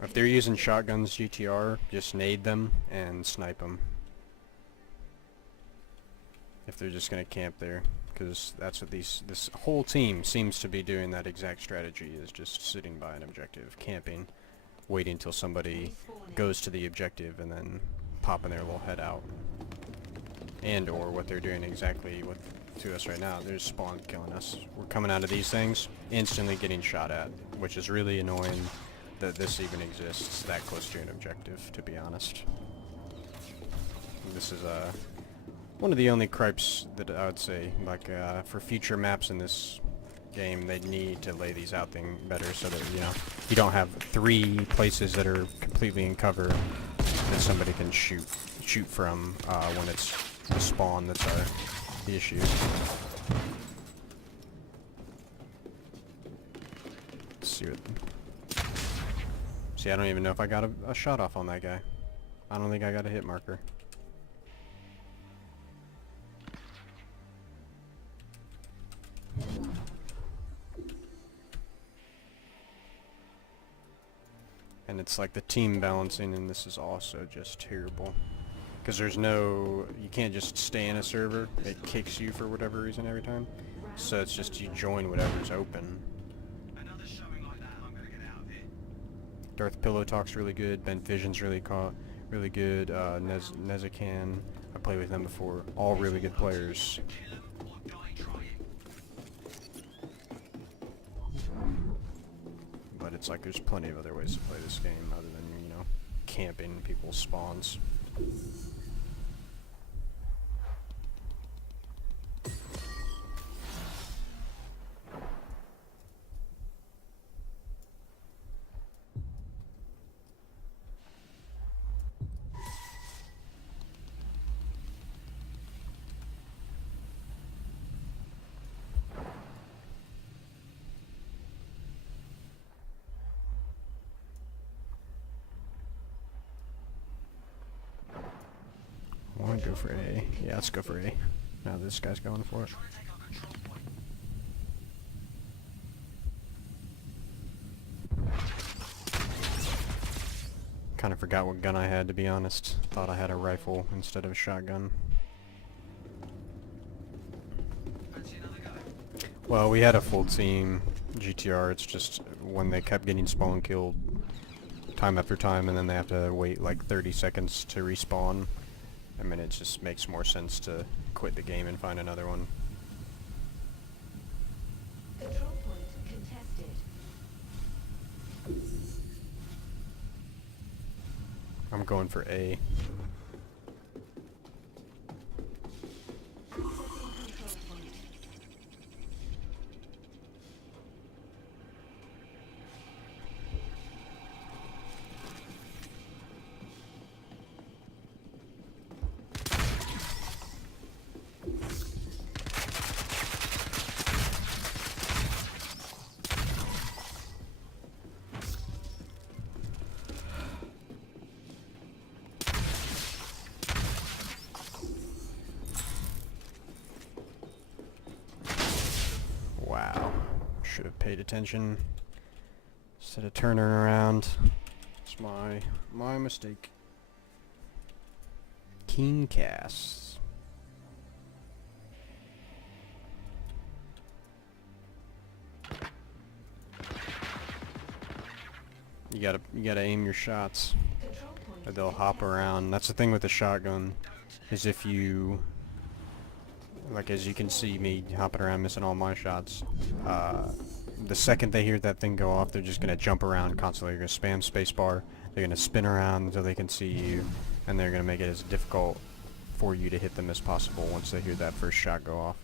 If they're using shotguns GTR, just nade them and snipe them. If they're just gonna camp there, because that's what this whole team seems to be doing. That exact strategy is just sitting by an objective, camping, waiting till somebody goes to the objective and then popping their little head out. And or what they're doing exactly to us right now, they're spawn killing us. We're coming out of these things, instantly getting shot at, which is really annoying that this even exists that close to an objective, to be honest. This is one of the only cripes that I would say, like, for future maps in this game, they need to lay these out better so that, you know, you don't have 3 places that are completely in cover that somebody can shoot from when it's the spawn that's the issue. Let's see what... See, I don't even know if I got a shot off on that guy. I don't think I got a hit marker. And it's like the team balancing, and this is also just terrible. Because there's no... You can't just stay in a server. It kicks you for whatever reason every time. So it's just you join whatever's open. Darth Pillow Talk's really good. Ben Vision's really good. Nezakan, I played with them before. All really good players. But it's like there's plenty of other ways to play this game other than, you know, camping people's spawns. I want to go for A. Yeah, let's go for A. Now this guy's going for it. Kind of forgot what gun I had, to be honest. Thought I had a rifle instead of a shotgun. Well, we had a full team GTR. It's just when they kept getting spawn killed time after time, and then they have to wait like 30 seconds to respawn. I mean, it just makes more sense to quit the game and find another one. Control point contested. I'm going for A. Setting control point. Wow. Should have paid attention instead of turning around. It's my mistake. Keen casts. You gotta aim your shots. Control point Or they'll hop around. That's the thing with the shotgun, is if you, like, as you can see me hopping around missing all my shots, the second they hear that thing go off, they're just gonna jump around constantly. They're gonna spam spacebar, they're gonna spin around until they can see you, and they're gonna make it as difficult for you to hit them as possible once they hear that first shot go off.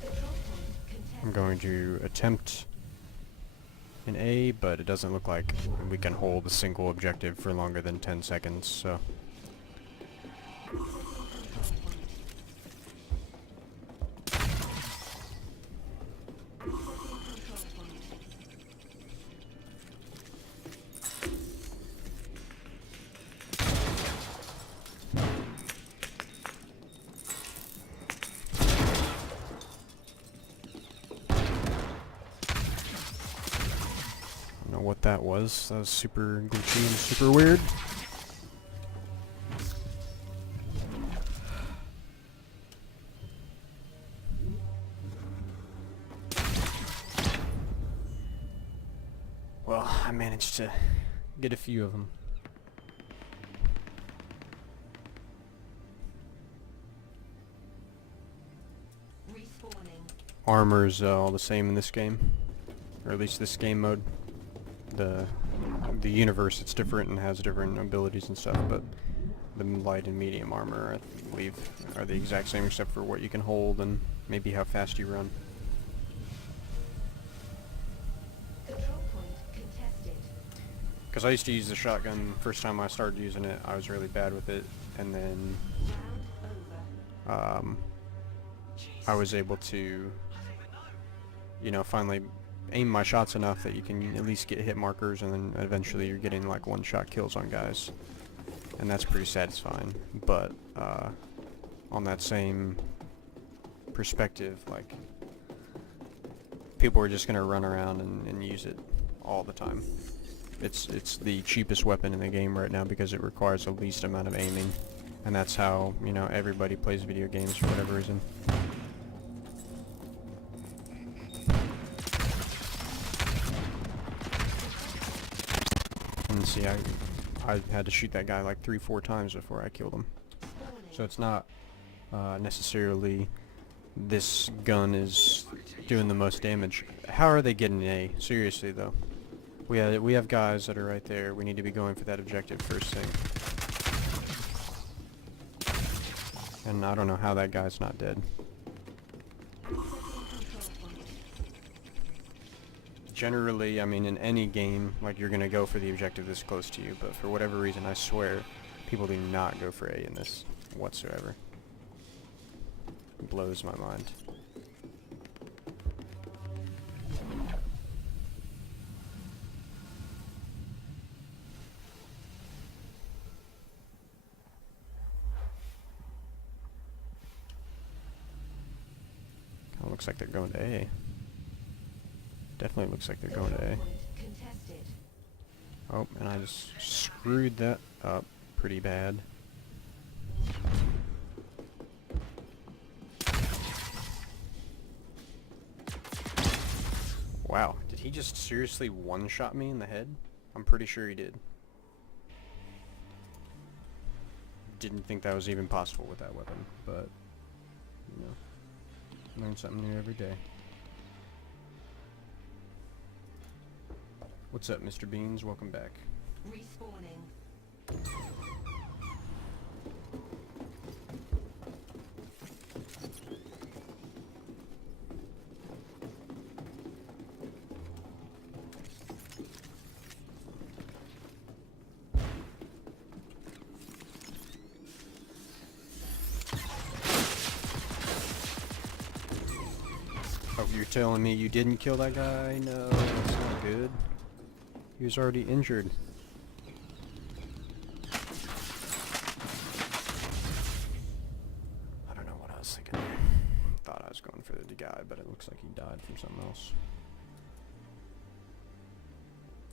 control point contested. I'm going to attempt an A, but it doesn't look like we can hold a single objective for longer than 10 seconds, so... what that was. That was super glitchy and super weird. Well, I managed to get a few of them. Respawning. Armor's all the same in this game, or at least this game mode. The universe, it's different and has different abilities and stuff, but the light and medium armor, I believe, are the exact same except for what you can hold and maybe how fast you run. Control point contested. Because I used to use the shotgun, first time I started using it, I was really bad with it, and then Round over. I was able to, you know, finally aim my shots enough that you can at least get hit markers, and then eventually you're getting like one-shot kills on guys, and that's pretty satisfying. But on that same perspective, like, people are just gonna run around and use it all the time. It's the cheapest weapon in the game right now because it requires the least amount of aiming, and that's how, you know, everybody plays video games for whatever reason. And see, I had to shoot that guy like 3-4 times before I killed him. So it's not necessarily this gun is doing the most damage. How are they getting an A? Seriously though. We have guys that are right there. We need to be going for that objective first thing. And I don't know how that guy's not dead. Generally, I mean, in any game, like, you're gonna go for the objective this close to you, but for whatever reason, I swear, people do not go for A in this whatsoever. It blows my mind. Kinda looks like they're going to A. Definitely looks like they're going to A. Contested. Oh, and I just screwed that up pretty bad. Wow, did he just seriously one-shot me in the head? I'm pretty sure he did. Didn't think that was even possible with that weapon, but, you know, learn something new every day. What's up, Mr. Beans? Welcome back. Respawning. Oh, you're telling me you didn't kill that guy? No, that's not good. He was already injured. I don't know what I was thinking there. Thought I was going for the guy, but it looks like he died from something else.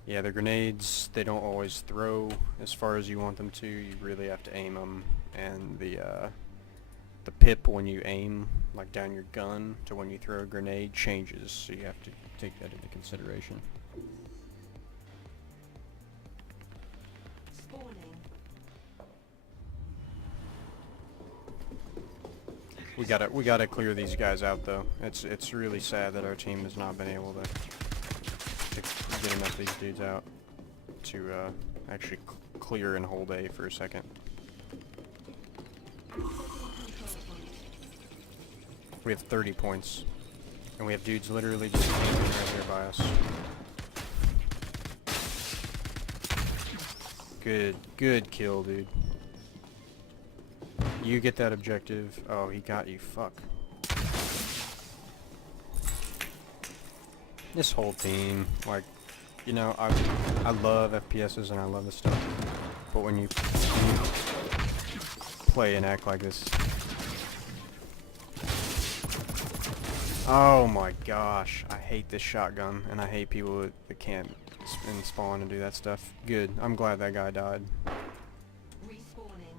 Yeah, the grenades, they don't always throw as far as you want them to. You really have to aim them, and the pip when you aim, like down your gun, to when you throw a grenade changes, so you have to take that into consideration. Spawning. We gotta clear these guys out though. It's really sad that our team has not been able to get enough of these dudes out to actually clear and hold A for a second. We have 30 points, and we have dudes literally just camping right here by us. Good kill, dude. You get that objective. Oh, he got you. Fuck. This whole team, like, you know, I love FPSs and I love this stuff, but when you play and act like this. Oh my gosh, I hate this shotgun, and I hate people that can't and spawn and do that stuff. Good. I'm glad that guy died. Respawning.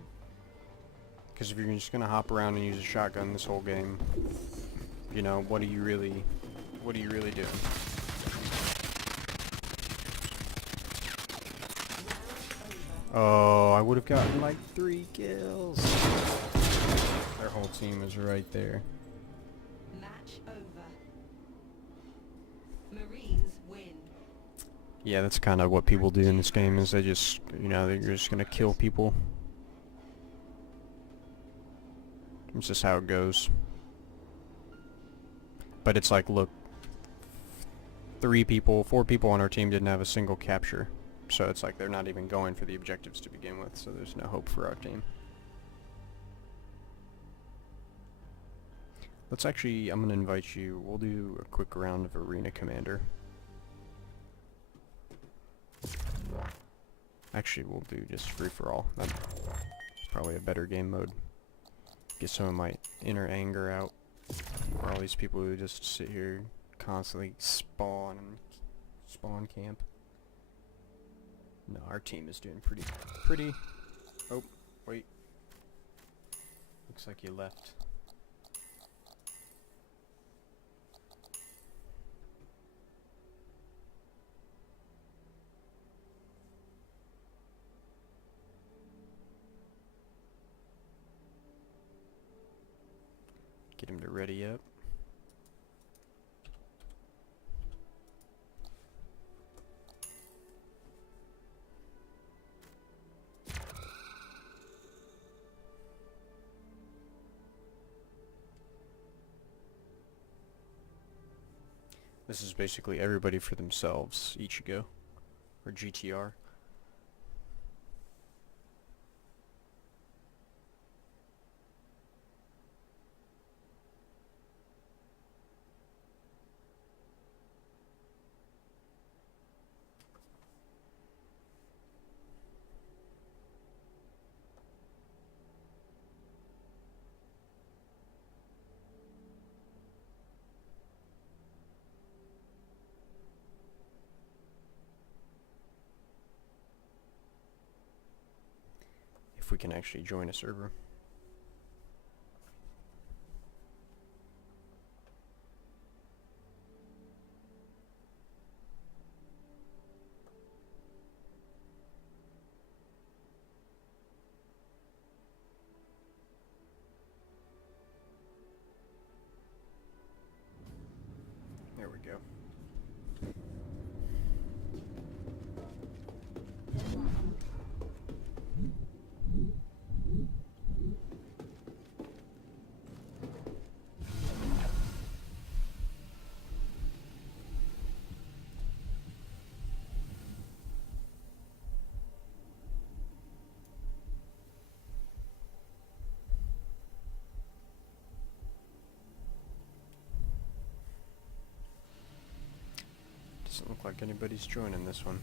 Because if you're just gonna hop around and use a shotgun this whole game, you know, what are you really doing? Oh, I would have gotten like 3 kills. Their whole team is right there. Match over. Marines win. Yeah, that's kind of what people do in this game, is they just, you know, they're just gonna kill people. It's just how it goes. But it's like, look, 4 people on our team didn't have a single capture. So it's like they're not even going for the objectives to begin with, so there's no hope for our team. Let's actually, I'm going to invite you, we'll do a quick round of Arena Commander. Actually, we'll do just free-for-all. That's probably a better game mode. Get some of my inner anger out. For all these people who just sit here constantly spawn camp. No, our team is doing pretty. Oh, wait. Looks like you left. Get him to ready up. This is basically everybody for themselves, Ichigo, or GTR. If we can actually join a server. There we go. Doesn't look like anybody's joining this one.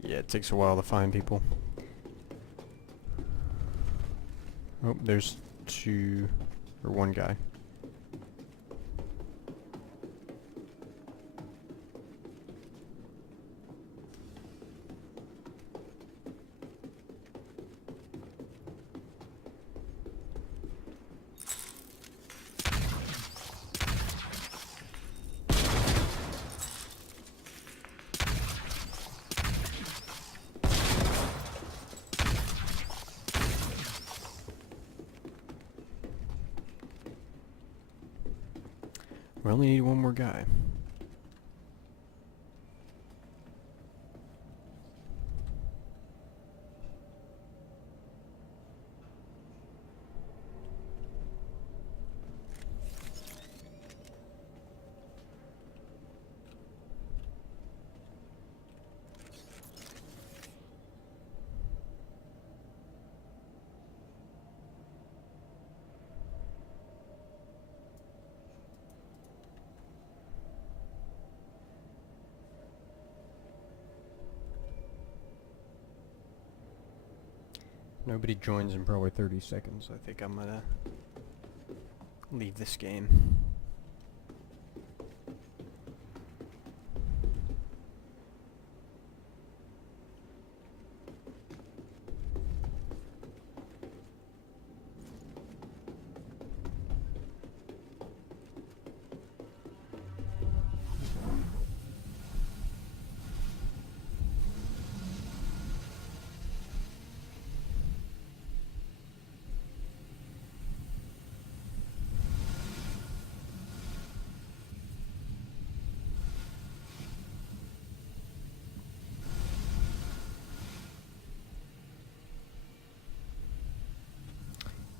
Yeah, it takes a while to find people. Oh, there's 1 guy. We only need one more guy. Nobody joins in probably 30 seconds. I think I'm gonna leave this game.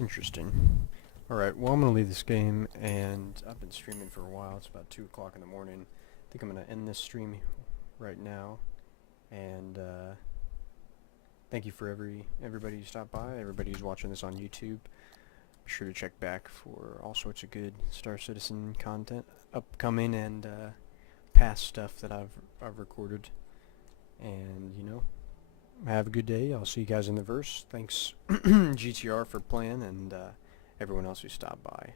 Interesting. Alright, well I'm going to leave this game, and I've been streaming for a while. It's about 2 o'clock in the morning. I think I'm going to end this stream right now. And thank you for everybody who stopped by, everybody who's watching this on YouTube. Be sure to check back for all sorts of good Star Citizen content, upcoming and past stuff that I've recorded. And, you know, have a good day. I'll see you guys in the verse. Thanks GTR for playing, and everyone else who stopped by.